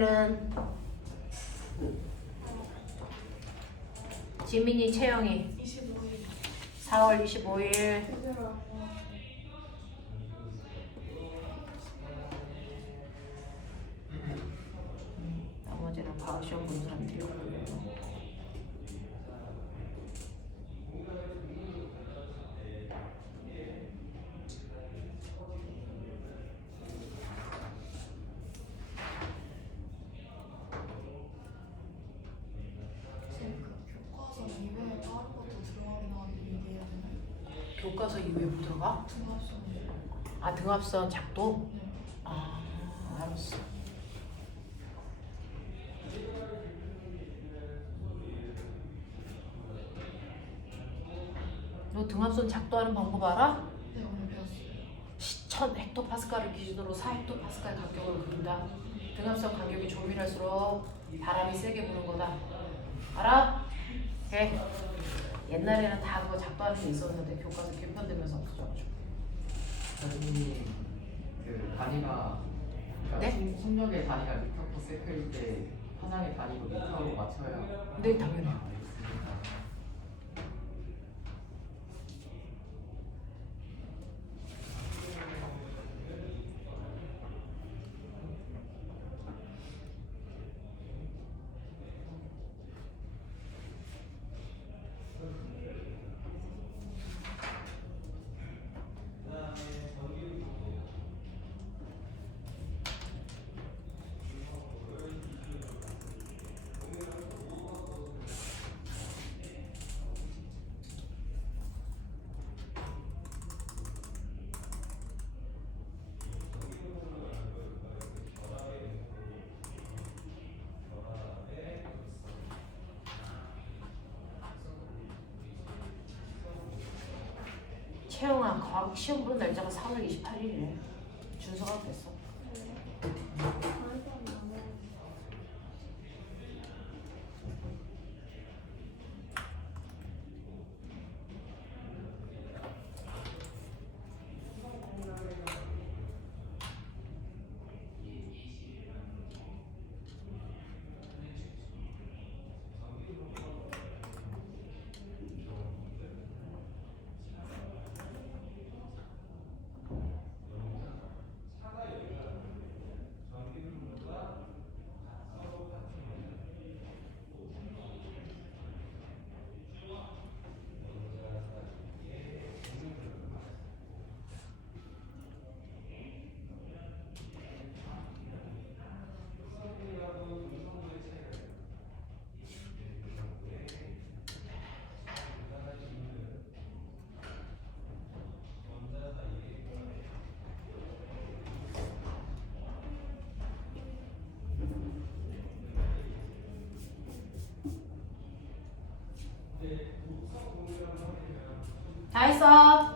채영이 25일. 4월 25일, 얘들아. 나머지는 과시험 본 사람들이었고요. 교과서 이외에 다른 것도 들어가긴 하는데 얘기해야 되나요? 교과서 이후에 뭐 들어가? 등합성이. 아 등합선 작도? 네. 아 알았어. 너 등합선 작도하는 방법 알아? 네, 오늘 배웠어요. 1000헥토파스칼을 기준으로 4헥토파스칼 간격을 그린다. 등합선 간격이 좁을수록 바람이 세게 부는 거다. 알아? 오케이. 옛날에는 다 그거 작도하는 게 있었는데 교과서 개편되면서 없어져가지고. 선생님 그 단위가 그러니까 네? 속력의 단위가 미터 퍼 세크일 때 화장의 단위도 미터로 맞춰야. 네 당연히. 알겠습니다. 채영아 과학 시험 보는 날짜가 4월 28일이래. 준서가 그랬어. 다 했어.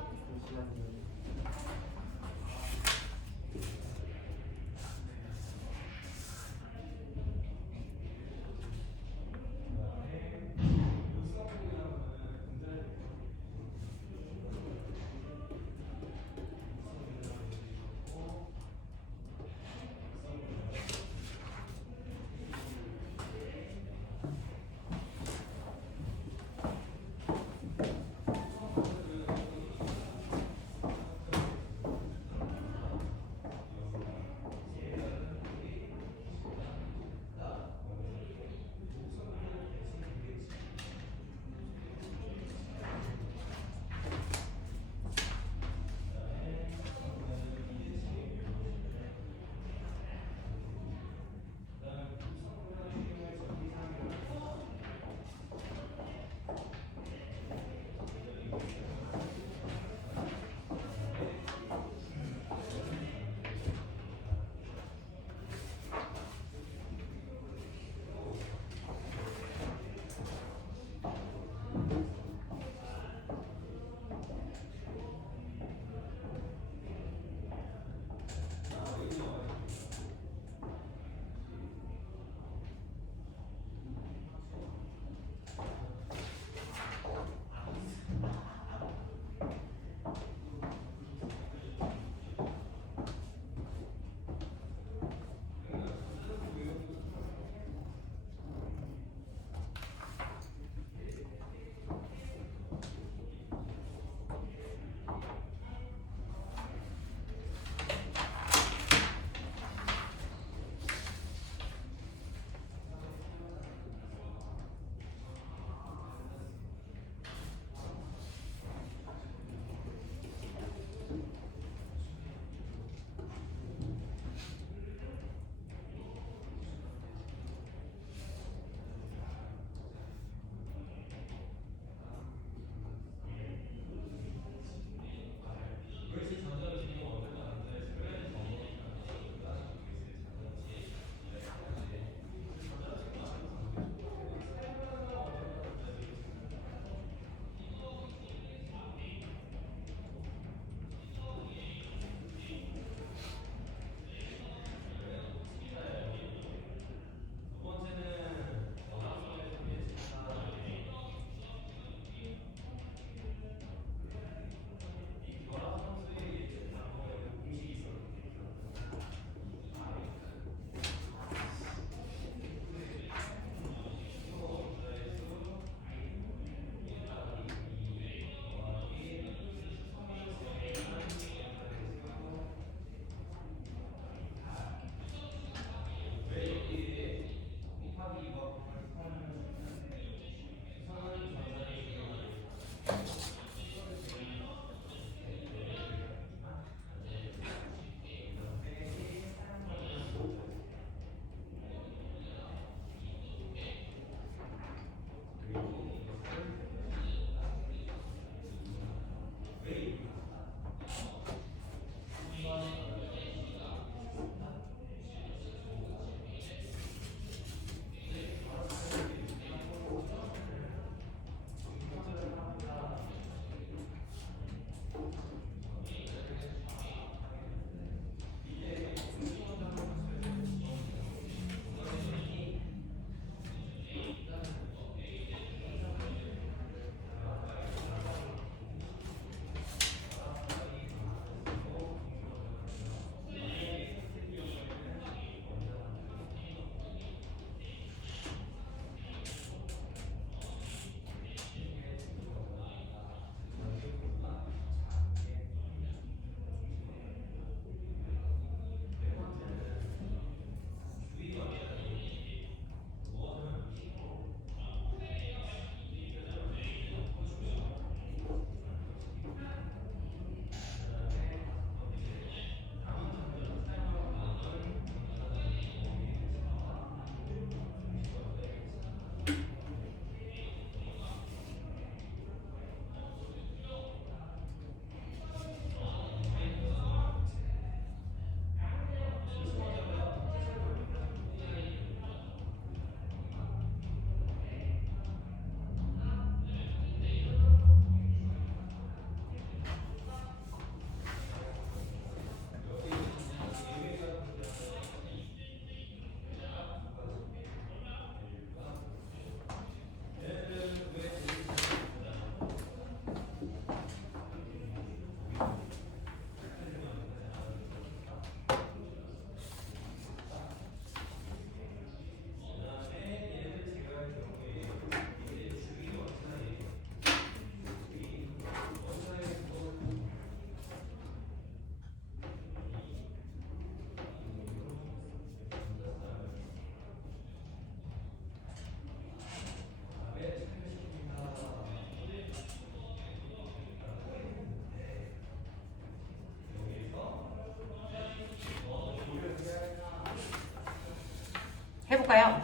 해볼까요?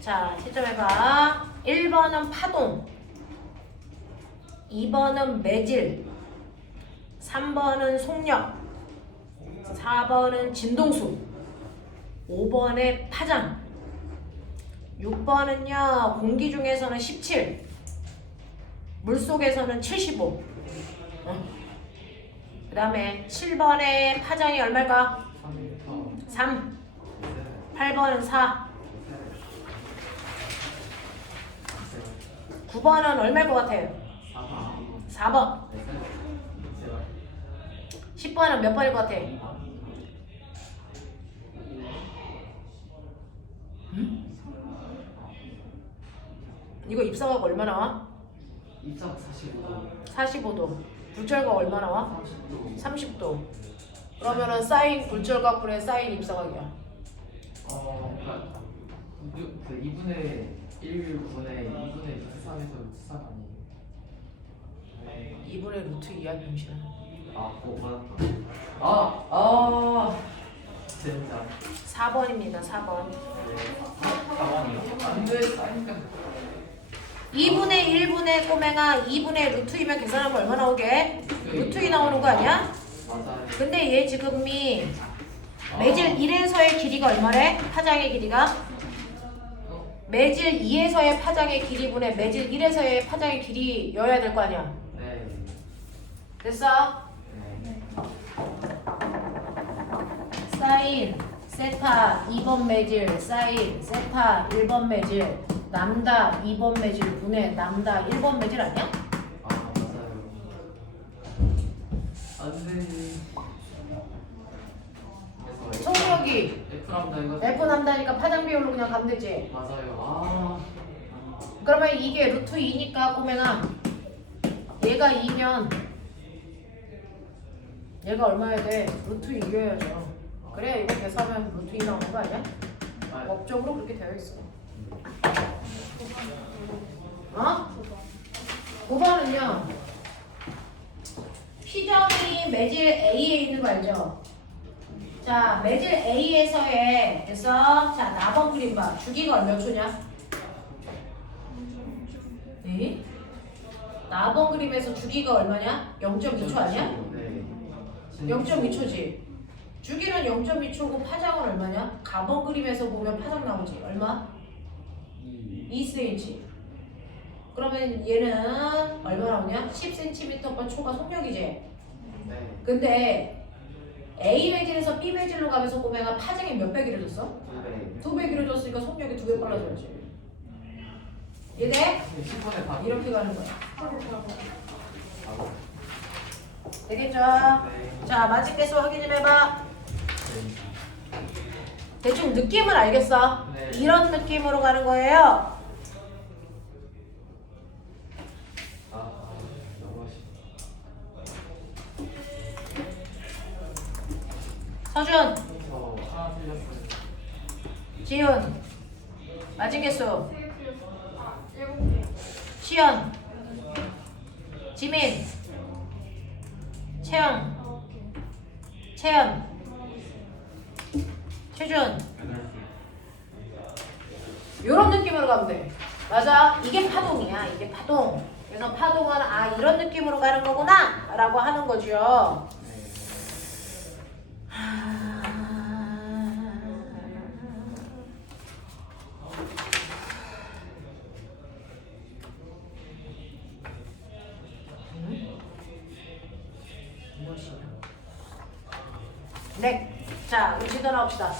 자, 채점해봐. 1번은 파동, 2번은 매질, 3번은 속력, 4번은 진동수, 5번에 파장, 6번은요 공기 중에서는 17, 물속에서는 75. 그 다음에 7번에 파장이 얼마일까? 3. 8번은 4. 9번은 얼마일 것 같아요? 4번. 10번은 몇 번일 것 같아? 이거 입사각 얼마 나와? 입장 45도. 45도. 불철각 얼마 나와? 30도. 30도. 그러면은 사인 불철각분의 사인 입사각이야. 그러니까 그 2분의 1분의 2분의 루트 3에서 루트 3 아니에요? 2분의 루트 2야 병신아. 맞았다. 진짜. 4번입니다. 4번. 가만히요. 안돼 사니까. 2분의 1분의 꼬맹아 2분의 루트 2면 계산하면 얼마 나오게? 루트 2 나오는 거 아니야? 맞아요. 근데 얘 지금이 매질 1에서의 길이가 얼마래? 파장의 길이가? 매질 2에서의 파장의 길이분의 매질 1에서의 파장의 길이여야 될 거 아니야? 네. 됐어? 네. 사인 세타 2번 매질 사인 세타 1번 매질 남다 2번 매질 분의 남다 1번 매질 아니야? 맞아요. 안돼. 속력이 F 남다 이거. F 남다니까 파장 비율로 그냥 가면 되지. 맞아요. 그러면 이게 루트 2니까 꼬맹아 얘가 2면 얘가 얼마야 돼? 루트 2여야죠. 그래야 이거 계산하면 루트 2 나오는 거 아니야? 법적으로 그렇게 되어 있어. 어? 9번은요 P점이 매질 A에 있는 거 알죠? 자 매질 A에서의 그래서 자 나번 그림 봐. 주기가 몇 초냐? 네? 나번 그림에서 주기가 얼마냐? 0.2초 아니야? 네. 0.2초지. 주기는 0.2초고 파장은 얼마냐? 가번 그림에서 보면 파장 나오지. 얼마? 2cm. 그러면 얘는 얼마 나오냐? 10cm/초가 속력이지. 네. 근데 A 매질에서 B 매질로 가면서 꼬매가 파장이 몇 배 길어졌어? 2배 길어졌으니까 속력이 2배 빨라져야지. 이해돼? 10번에 다 이렇게 가는 거야. 되겠죠? 네. 자, 맞을 개수 확인 좀 해봐. 대충 느낌을 알겠어? 네. 이런 느낌으로 가는 거예요. 너무 아쉽다. 서준, 저 하나 틀렸어요. 지훈, 맞은 개수. 7개. 시연, 지민, 채영, 채연, 최준. 요런 느낌으로 가면 돼. 맞아. 이게 파동이야. 이게 파동. 그래서 파동은 아 이런 느낌으로 가는 거구나 라고 하는 거죠. 네. 자, 음식 더 나옵시다.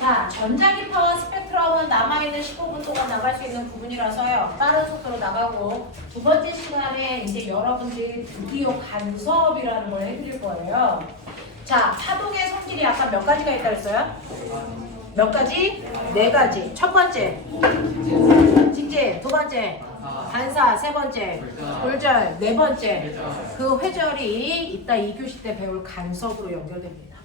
자, 전자기 파워 스펙트럼은 남아있는 15분 동안 나갈 수 있는 부분이라서요. 빠른 속도로 나가고 두 번째 시간에 이제 여러분들이 드디어 간섭이라는 걸 해드릴 거예요. 자, 파동의 성질이 아까 몇 가지가 있다고 했어요? 몇 가지? 네 가지. 첫 번째, 직진. 두 번째, 반사. 세 번째, 골절. 네 번째, 그 회절이 이따 2교시 때 배울 간섭으로 연결됩니다.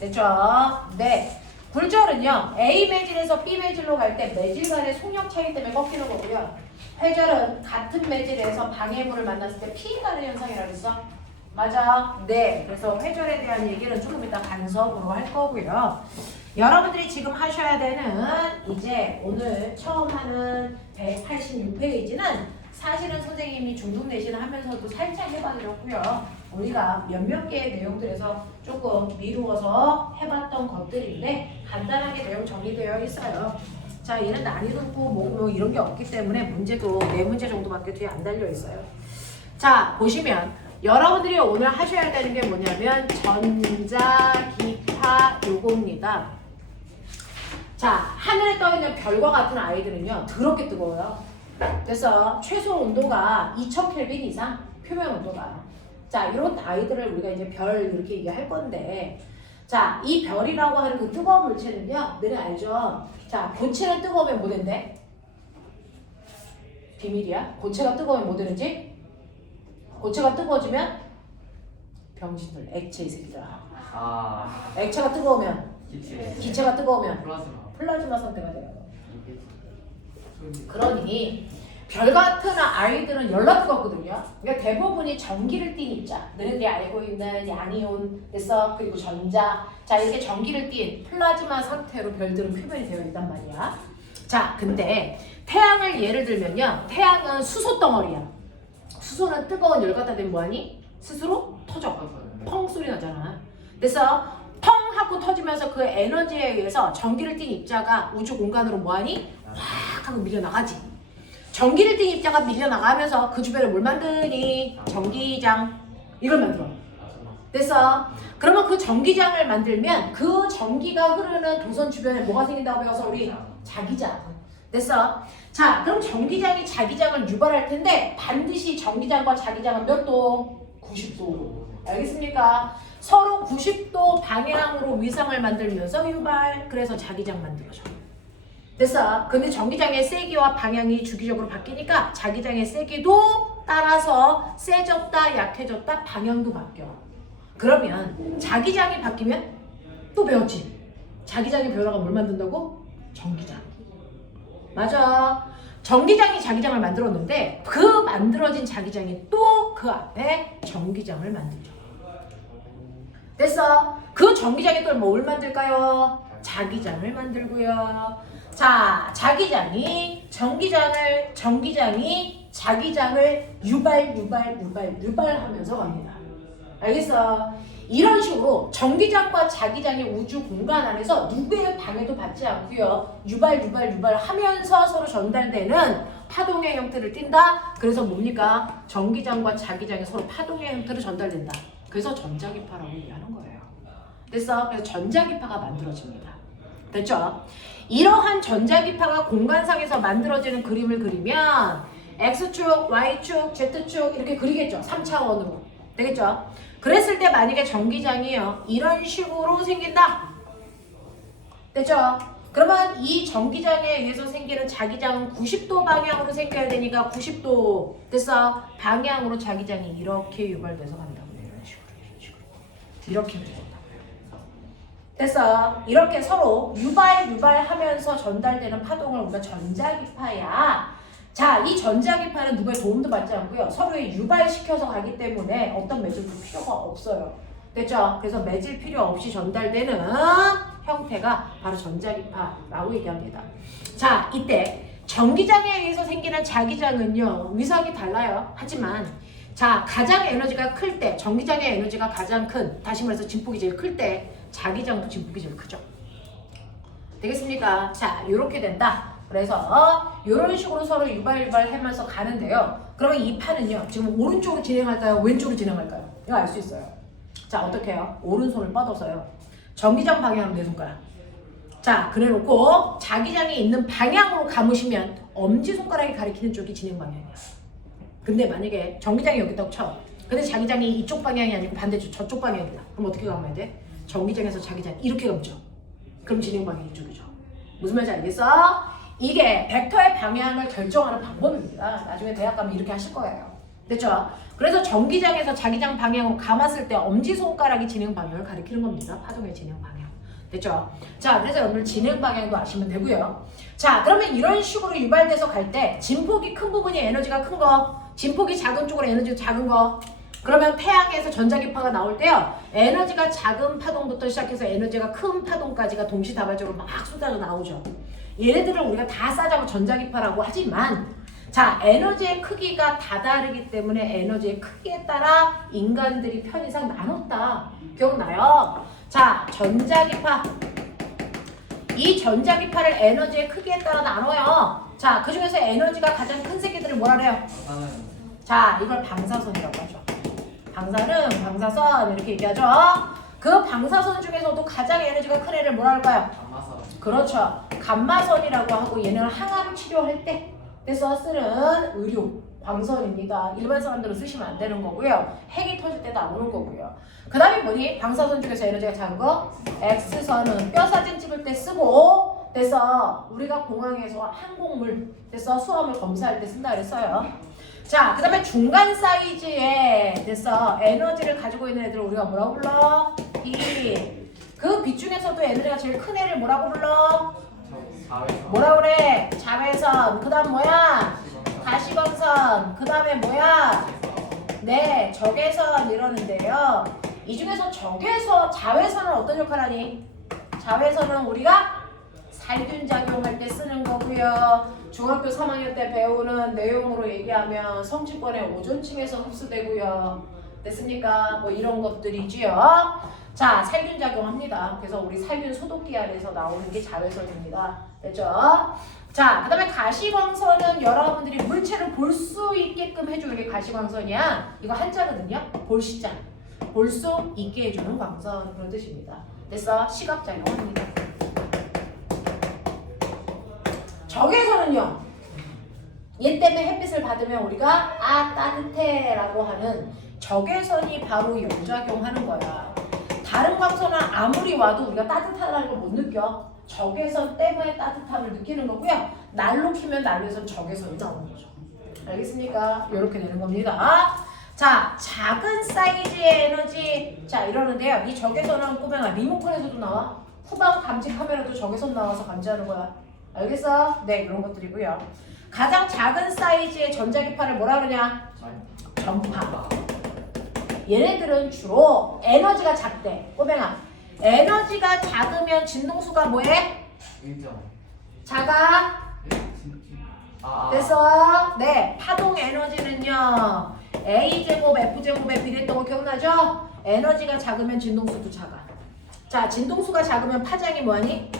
됐죠? 네. 굴절은요 A 매질에서 B 매질로 갈 때 매질 간의 속력 차이 때문에 꺾이는 거고요. 회절은 같은 매질에서 방해물을 만났을 때 피해가는 현상이라고 했어. 맞아. 네. 그래서 회절에 대한 얘기는 조금 이따 간섭으로 할 거고요. 여러분들이 지금 하셔야 되는 이제 오늘 처음 하는 186페이지는 사실은 선생님이 중등 내신을 하면서도 살짝 해봐드렸고요. 우리가 몇몇 개의 내용들에서 조금 미루어서 해봤던 것들인데 간단하게 내용 정리되어 있어요. 자, 얘는 난이도고 뭐 이런 게 없기 때문에 문제도 4문제 정도밖에 뒤에 안 달려 있어요. 자, 보시면 여러분들이 오늘 하셔야 되는 게 뭐냐면 전자기파 요겁니다. 자, 하늘에 떠있는 별과 같은 아이들은요 더럽게 뜨거워요. 그래서 최소 온도가 2000켈빈 이상 표면 온도가. 자, 이런 아이들을 우리가 이제 별 이렇게 얘기할 건데, 자, 이 별이라고 하는 그 뜨거운 물체는요, 너네 알죠? 자, 고체는 뜨거우면 뭐 된대? 비밀이야. 고체가 뜨거우면 뭐 되는지? 고체가 뜨거워지면 병신들, 액체 이 새끼들아. 아 액체가 뜨거우면, 기체 기체가 뜨거우면 플라즈마 플라즈마 상태가 돼요. 이게 그러니 별 같은 아이들은 열나 뜨겁거든요. 그러니까 대부분이 전기를 띤 입자. 너희들이 알고 있는 양이온, 됐어? 그리고 전자. 자, 이렇게 전기를 띤 플라즈마 상태로 별들은 표면이 되어 있단 말이야. 자, 근데 태양을 예를 들면요. 태양은 수소 덩어리야. 수소는 뜨거운 열 갖다 대면 뭐하니? 스스로 터져. 펑 소리 나잖아. 그래서 펑 하고 터지면서 그 에너지에 의해서 전기를 띤 입자가 우주 공간으로 뭐하니? 확 하고 밀려나가지. 전기를 띤 입자가 밀려나가면서 그 주변에 뭘 만드니? 전기장. 이걸 만들어. 됐어? 그러면 그 전기장을 만들면 그 전기가 흐르는 도선 주변에 뭐가 생긴다고 배워서 우리? 자기장. 됐어? 자, 그럼 전기장이 자기장을 유발할 텐데 반드시 전기장과 자기장은 몇 도? 90도. 알겠습니까? 서로 90도 방향으로 위상을 만들면서 유발. 그래서 자기장 만들어져. 됐어? 근데 전기장의 세기와 방향이 주기적으로 바뀌니까 자기장의 세기도 따라서 세졌다 약해졌다 방향도 바뀌어. 그러면 자기장이 바뀌면 또 배웠지? 자기장의 변화가 뭘 만든다고? 전기장. 맞아. 전기장이 자기장을 만들었는데 그 만들어진 자기장이 또 그 앞에 전기장을 만들죠. 됐어? 그 전기장이 또 뭘 만들까요? 자기장을 만들고요. 자, 전기장이 자기장을 유발하면서 갑니다. 알겠어? 이런 식으로 전기장과 자기장이 우주 공간 안에서 누구의 방해도 받지 않고요. 유발하면서 서로 전달되는 파동의 형태를 띈다. 그래서 뭡니까? 전기장과 자기장이 서로 파동의 형태로 전달된다. 그래서 전자기파라고 얘기하는 거예요. 됐어? 그래서 전자기파가 만들어집니다. 됐죠? 이러한 전자기파가 공간상에서 만들어지는 그림을 그리면 X축, Y축, Z축 이렇게 그리겠죠. 3차원으로. 되겠죠? 그랬을 때 만약에 전기장이요. 이런 식으로 생긴다. 됐죠? 그러면 이 전기장에 의해서 생기는 자기장은 90도 방향으로 생겨야 되니까 90도 됐어? 방향으로 자기장이 이렇게 유발돼서 간다고. 이런 식으로. 이렇게 된다. 됐어? 이렇게 서로 유발하면서 전달되는 파동을 우리가 전자기파야. 자, 이 전자기파는 누구의 도움도 받지 않고요. 서로의 유발시켜서 가기 때문에 어떤 매질도 필요가 없어요. 됐죠? 그래서 매질 필요 없이 전달되는 형태가 바로 전자기파라고 얘기합니다. 자, 이때 전기장에 의해서 생기는 자기장은요. 위상이 달라요. 하지만 자, 가장 에너지가 클 때, 전기장의 에너지가 가장 큰, 다시 말해서 진폭이 제일 클 때 자기장도 진폭이 제일 크죠. 되겠습니까? 자, 이렇게 된다. 그래서 이런 식으로 서로 유발하면서 가는데요. 그러면 이 판은요. 지금 오른쪽으로 진행할까요? 왼쪽으로 진행할까요? 이거 알 수 있어요. 자, 어떻게 해요? 오른손을 뻗어서요. 전기장 방향으로 내 손가락. 자, 그래놓고 자기장이 있는 방향으로 감으시면 엄지손가락이 가리키는 쪽이 진행 방향이야. 근데 만약에 전기장이 여기 있다고 쳐. 근데 자기장이 이쪽 방향이 아니고 반대쪽 저쪽 방향이다. 그럼 어떻게 감아야 돼? 전기장에서 자기장 이렇게 감죠. 그럼 진행 방향이 이쪽이죠. 무슨 말인지 알겠어? 이게 벡터의 방향을 결정하는 방법입니다. 나중에 대학 가면 이렇게 하실 거예요. 됐죠? 그래서 전기장에서 자기장 방향으로 감았을 때 엄지손가락이 진행 방향을 가리키는 겁니다. 파동의 진행 방향. 됐죠? 자, 그래서 여러분들 진행 방향도 아시면 되고요. 자, 그러면 이런 식으로 유발돼서 갈 때 진폭이 큰 부분이 에너지가 큰 거, 진폭이 작은 쪽으로 에너지가 작은 거. 그러면 태양에서 전자기파가 나올 때요. 에너지가 작은 파동부터 시작해서 에너지가 큰 파동까지가 동시다발적으로 막 쏟아져 나오죠. 얘네들을 우리가 다 싸잡아 전자기파라고 하지만 자, 에너지의 크기가 다 다르기 때문에 에너지의 크기에 따라 인간들이 편의상 나눴다. 기억나요? 자, 전자기파. 이 전자기파를 에너지의 크기에 따라 나눠요. 자, 그 중에서 에너지가 가장 큰 새끼들을 뭐라 그래요? 나는 자, 이걸 방사선이라고 하죠. 방사능, 방사선 이렇게 얘기하죠. 그 방사선 중에서도 가장 에너지가 큰 애를 뭐라 할까요? 감마선. 그렇죠. 감마선이라고 하고 얘는 항암 치료할 때 쓰는 의료 광선입니다. 일반 사람들은 쓰시면 안 되는 거고요. 핵이 터질 때 나오는 거고요. 그 다음에 뭐니? 방사선 중에서 에너지가 작은 거 X선은 뼈 사진 찍을 때 쓰고 됐어. 우리가 공항에서 항공물 됐어. 수화물 검사할 때 쓴다 그랬어요. 자, 그 다음에 중간 사이즈의 됐어. 에너지를 가지고 있는 애들을 우리가 뭐라고 불러? 빛. 그 빛 중에서도 에너지가 제일 큰 애를 뭐라고 불러? 자외선. 뭐라 그래? 자외선. 그 다음 뭐야? 가시광선. 그 다음에 뭐야? 네, 적외선 이러는데요. 이 중에서 자외선은 어떤 역할 하니? 자외선은 우리가 살균 작용할 때 쓰는 거고요. 중학교 3학년 때 배우는 내용으로 얘기하면 성층권의 오존층에서 흡수되고요. 됐습니까? 뭐 이런 것들이지요. 자, 살균 작용합니다. 그래서 우리 살균 소독기 안에서 나오는 게 자외선입니다. 됐죠? 자, 그 다음에 가시광선은 여러분들이 물체를 볼 수 있게끔 해주는 게 가시광선이야. 이거 한자거든요. 볼시자. 볼 수 있게 해주는 광선 그런 뜻입니다. 됐어? 시각작용합니다. 적외선은요. 얘 때문에 햇빛을 받으면 우리가 아 따뜻해 라고 하는 적외선이 바로 역작용하는 거야. 다른 광선은 아무리 와도 우리가 따뜻하다는 걸 못 느껴. 적외선 때문에 따뜻함을 느끼는 거고요. 난로 키면 난로에서 적외선이 나오는 거죠. 알겠습니까? 이렇게 되는 겁니다. 자, 작은 사이즈의 에너지. 자, 이러는데요. 이 적외선은 꼬맹아 리모컨에서도 나와. 후방 감지 카메라도 적외선 나와서 감지하는 거야. 알겠어? 네, 그런 것들이고요. 가장 작은 사이즈의 전자기파를 뭐라 그러냐? 전파. 얘네들은 주로 에너지가 작대. 꼬맹아. 에너지가 작으면 진동수가 뭐해? 일정. 작아? 됐어? 네, 파동 에너지는요. A제곱 F제곱에 비례했던 거 기억나죠? 에너지가 작으면 진동수도 작아. 자, 진동수가 작으면 파장이 뭐하니?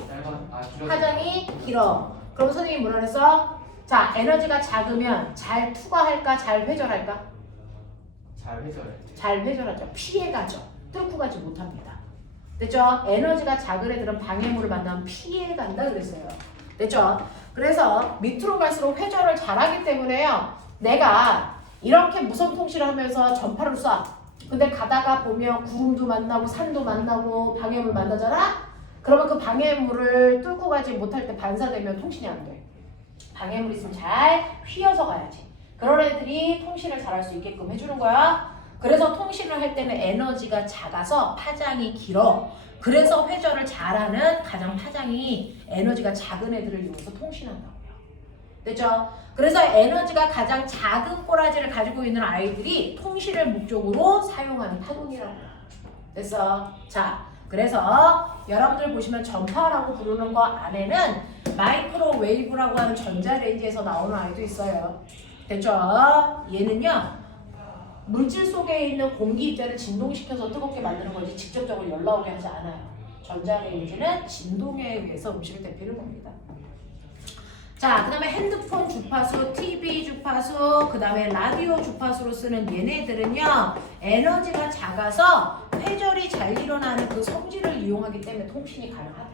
파장이 길어. 그럼 선생님이 뭐라 그랬어? 자, 에너지가 작으면 잘 투과할까? 잘 회전할까? 잘 회전해. 잘 회전하죠. 피해가죠. 뚫고 가지 못합니다. 됐죠? 에너지가 작은 애들은 방해물을 만나면 피해간다 그랬어요. 됐죠? 그래서 밑으로 갈수록 회전을 잘하기 때문에요. 내가 이렇게 무선 통신을 하면서 전파를 쏴. 근데 가다가 보면 구름도 만나고 산도 만나고 방해물 만나잖아? 그러면 그 방해물을 뚫고 가지 못할 때 반사되면 통신이 안 돼. 방해물 있으면 잘 휘어서 가야지. 그런 애들이 통신을 잘할 수 있게끔 해주는 거야. 그래서 통신을 할 때는 에너지가 작아서 파장이 길어. 그래서 회전을 잘하는 가장 파장이 에너지가 작은 애들을 이용해서 통신한다고요. 됐죠? 그래서 에너지가 가장 작은 꼬라지를 가지고 있는 아이들이 통신을 목적으로 사용하는 파동이라고요. 됐어? 자, 그래서 여러분들 보시면 전파라고 부르는 거 안에는 마이크로웨이브라고 하는 전자레인지에서 나오는 아이도 있어요. 됐죠? 얘는요. 물질 속에 있는 공기 입자를 진동시켜서 뜨겁게 만드는 거지 직접적으로 열 나오게 하지 않아요. 전자레인지는 진동에 의해서 음식을 데피는 겁니다. 자, 그 다음에 핸드폰 주파수, TV 주파수, 그 다음에 라디오 주파수로 쓰는 얘네들은요. 에너지가 작아서 회전이 잘 일어나는 그 성질을 이용하기 때문에 통신이 가능하다.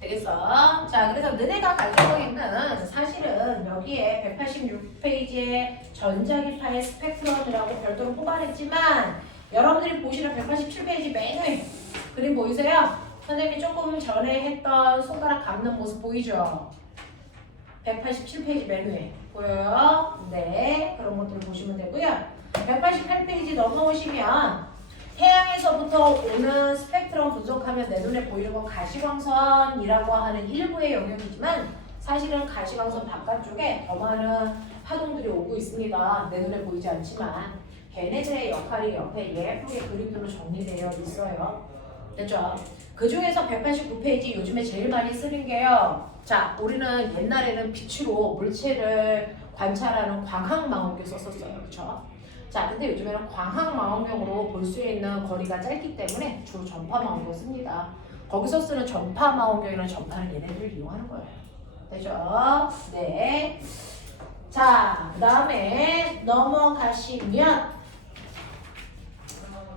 되겠어? 자, 그래서 너네가 가지고 있는 사실은 여기에 186페이지에 전자기파의 스펙트럼이라고 별도로 뽑아냈지만 여러분들이 보시는 187페이지 맨 위에 그림 보이세요? 선생님이 조금 전에 했던 손가락 감는 모습 보이죠? 187페이지 맨 위에 보여요? 네, 그런 것들을 보시면 되고요. 188페이지 넘어오시면 태양에서부터 오는 스펙트럼 분석하면 내 눈에 보이는 건 가시광선이라고 하는 일부의 영역이지만 사실은 가시광선 바깥쪽에 더 많은 파동들이 오고 있습니다. 내 눈에 보이지 않지만 걔네들의 역할이 옆에 예쁘게 그림으로 정리되어 있어요. 됐죠? 그 중에서 189페이지 요즘에 제일 많이 쓰는 게요. 자, 우리는 옛날에는 빛으로 물체를 관찰하는 광학망원경 썼었어요. 그렇죠? 자, 근데 요즘에는 광학망원경으로 볼 수 있는 거리가 짧기 때문에 주로 전파망원경 씁니다. 거기서 쓰는 전파망원경이라는 전파는 얘네들을 이용하는 거예요. 되죠? 네. 자, 그 다음에 넘어가시면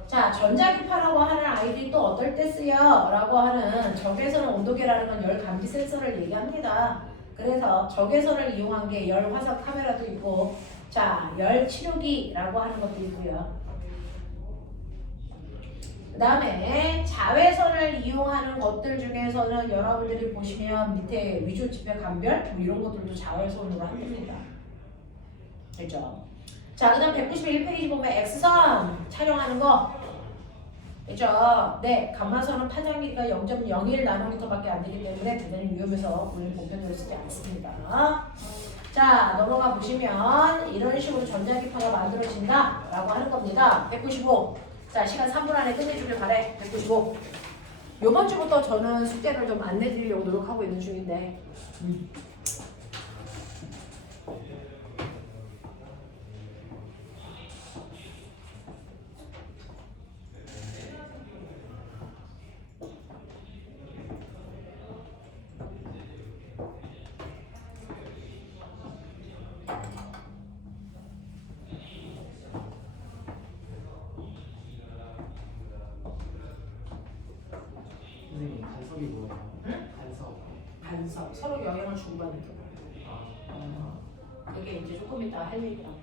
자, 전자기파라고 하는 아이들이 또 어떨 때 쓰여? 라고 하는 적외선 온도계라는 건 열 감지 센서를 얘기합니다. 그래서 적외선을 이용한 게 열 화석 카메라도 있고 자, 열 치료기라고 하는 것도 있고요. 그 다음에 자외선을 이용하는 것들 중에서는 여러분들이 보시면 밑에 위조 지표 감별 뭐 이런 것들도 자외선으로 한답니다. 됐죠? 자, 그 다음 191페이지 보면 X선 촬영하는 거 그죠? 네, 감마선은 파장기가 0.01 나노미터밖에 안 되기 때문에 대단히 위험해서 우리는 보편적으로 쓰지 않습니다. 자, 넘어가 보시면 이런 식으로 전자기파가 만들어진다 라고 하는 겁니다. 195. 자, 시간 3분 안에 끝내주길 바래. 195. 요번 주부터 저는 숙제를 좀 안 내드리려고 노력하고 있는 중인데 선생님 간섭이 뭐예요? 응? 간섭. 간섭, 서로 영향을 주고받는 거. 아, 그게 이제 조금 이따 할 얘기라고.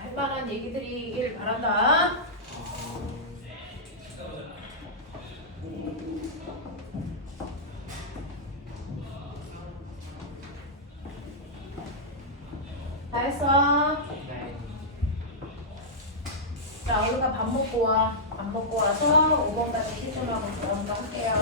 할 만한 얘기들이길 바란다. 다 했어? 네. 자, 얼른 밥 먹고 와. 밥 먹고 와서 5번까지 시즌하고 들어간다 할게요.